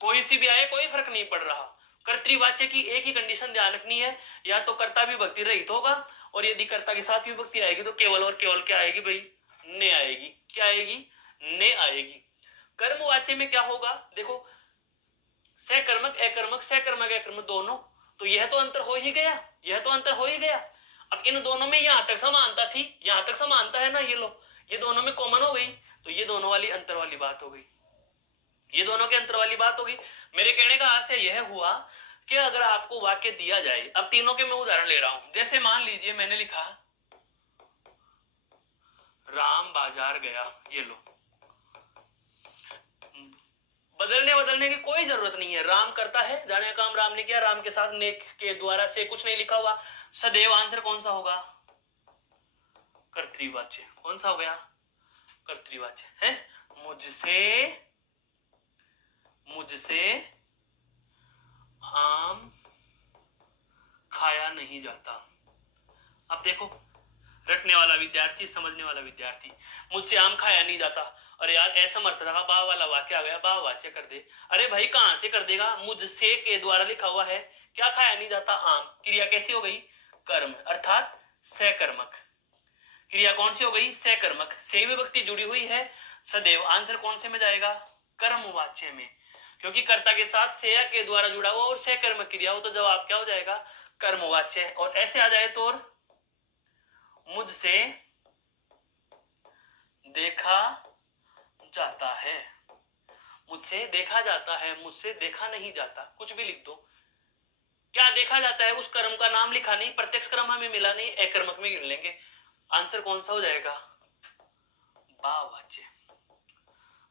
कोई सी भी आए कोई फर्क नहीं पड़ रहा। कर्तृवाच्य की एक ही कंडीशन ध्यान रखनी है, या तो कर्ता विभक्ति रहित होगा, और यदि कर्ता के साथ विभक्ति आएगी तो केवल और केवल क्या आएगी भाई, ने आएगी। क्या आएगी, ने आएगी। कर्मवाच्य में क्या होगा, देखो सहकर्मक अकर्मक, सहकर्मक अकर्मक दोनों, तो यह तो अंतर हो ही गया, यह तो अंतर हो ही गया। अब इन दोनों में यहां तक समानता थी, यहां तक समानता है ना, ये लो, ये दोनों में कॉमन हो गई, तो ये दोनों वाली अंतर वाली बात हो गई, ये दोनों के अंतर वाली बात होगी। मेरे कहने का आशय यह हुआ कि अगर आपको वाक्य दिया जाए, अब तीनों के मैं उदाहरण ले रहा हूं, जैसे मान लीजिए मैंने लिखा राम बाजार गया, ये लो, बदलने की कोई जरूरत नहीं है, राम करता है, जाने काम राम ने किया, राम के साथ ने के द्वारा से कुछ नहीं लिखा हुआ, सदैव आंसर कौन सा होगा, कर्तृवाच्य। कौन सा हो गया, कर्तृवाच्य है। मुझसे आम खाया नहीं जाता। अब देखो, रटने वाला विद्यार्थी, समझने वाला विद्यार्थी, मुझसे आम खाया नहीं जाता, अरे यार असमर्थ रहा, बा वाला वाक्य आ गया, बा वाच्य कर दे। अरे भाई कहां से कर देगा, मुझसे के द्वारा लिखा हुआ है, क्या खाया नहीं जाता, आम। क्रिया कैसी हो गई, कर्म, अर्थात सहकर्मक। क्रिया कौन सी हो गई, सहकर्मक, से विभक्ति जुड़ी हुई है, सदैव आंसर कौन से में जाएगा, कर्मवाच्य में, क्योंकि कर्ता के साथ से या के द्वारा जुड़ा हुआ और सहकर्मक क्रिया हो, तो जवाब क्या हो जाएगा, कर्मवाच्य। और ऐसे आ जाए तो मुझसे देखा जाता है, मुझसे देखा जाता है, मुझसे देखा नहीं जाता, कुछ भी लिख दो। क्या देखा जाता है, उस कर्म का नाम लिखा नहीं, प्रत्यक्ष कर्म हमें मिला नहीं, अकर्मक में गिन लेंगे, आंसर कौन सा हो जाएगा, वाच्य।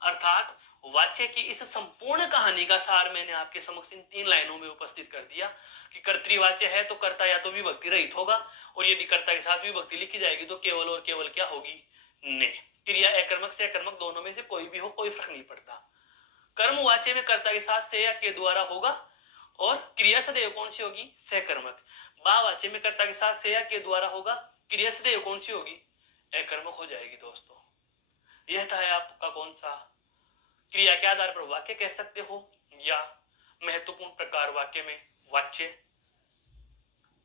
अर्थात वाच्य की इस संपूर्ण कहानी का सार मैंने आपके समक्ष इन 3 लाइनों में उपस्थित कर दिया कि कर्तृवाच्य है तो कर्ता या तो विभक्ति रहित होगा, और यदि कर्ता के साथ विभक्ति लिखी जाएगी तो केवल और केवल क्या होगी, ने। क्रिया अकर्मक से अकर्मक दोनों में से कोई भी हो, कोई फर्क नहीं पड़ता। कर्मवाच्य में कर्ता के साथ से या के द्वारा होगा, और क्रिया सदैव कौन सी होगी, सहकर्मक। भाववाच्य में कर्ता के साथ से या के द्वारा होगा, क्रिया सदैव कौन सी होगी, अकर्मक हो जाएगी। दोस्तों यह था आपका कौन सा, क्रिया के आधार पर वाक्य कह सकते हो, या महत्वपूर्ण प्रकार वाक्य में वाच्य।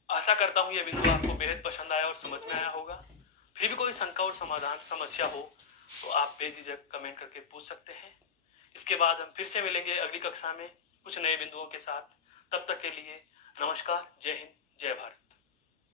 आशा करता हूं यह बिंदु आपको बेहद पसंद आया और समझ में आया होगा। फिर भी कोई शंका और समाधान समस्या हो तो आप बेझिझक कमेंट करके पूछ सकते हैं। इसके बाद हम फिर से मिलेंगे अगली कक्षा में कुछ नए बिंदुओं के साथ। तब तक के लिए नमस्कार, जय हिंद, जय भारत।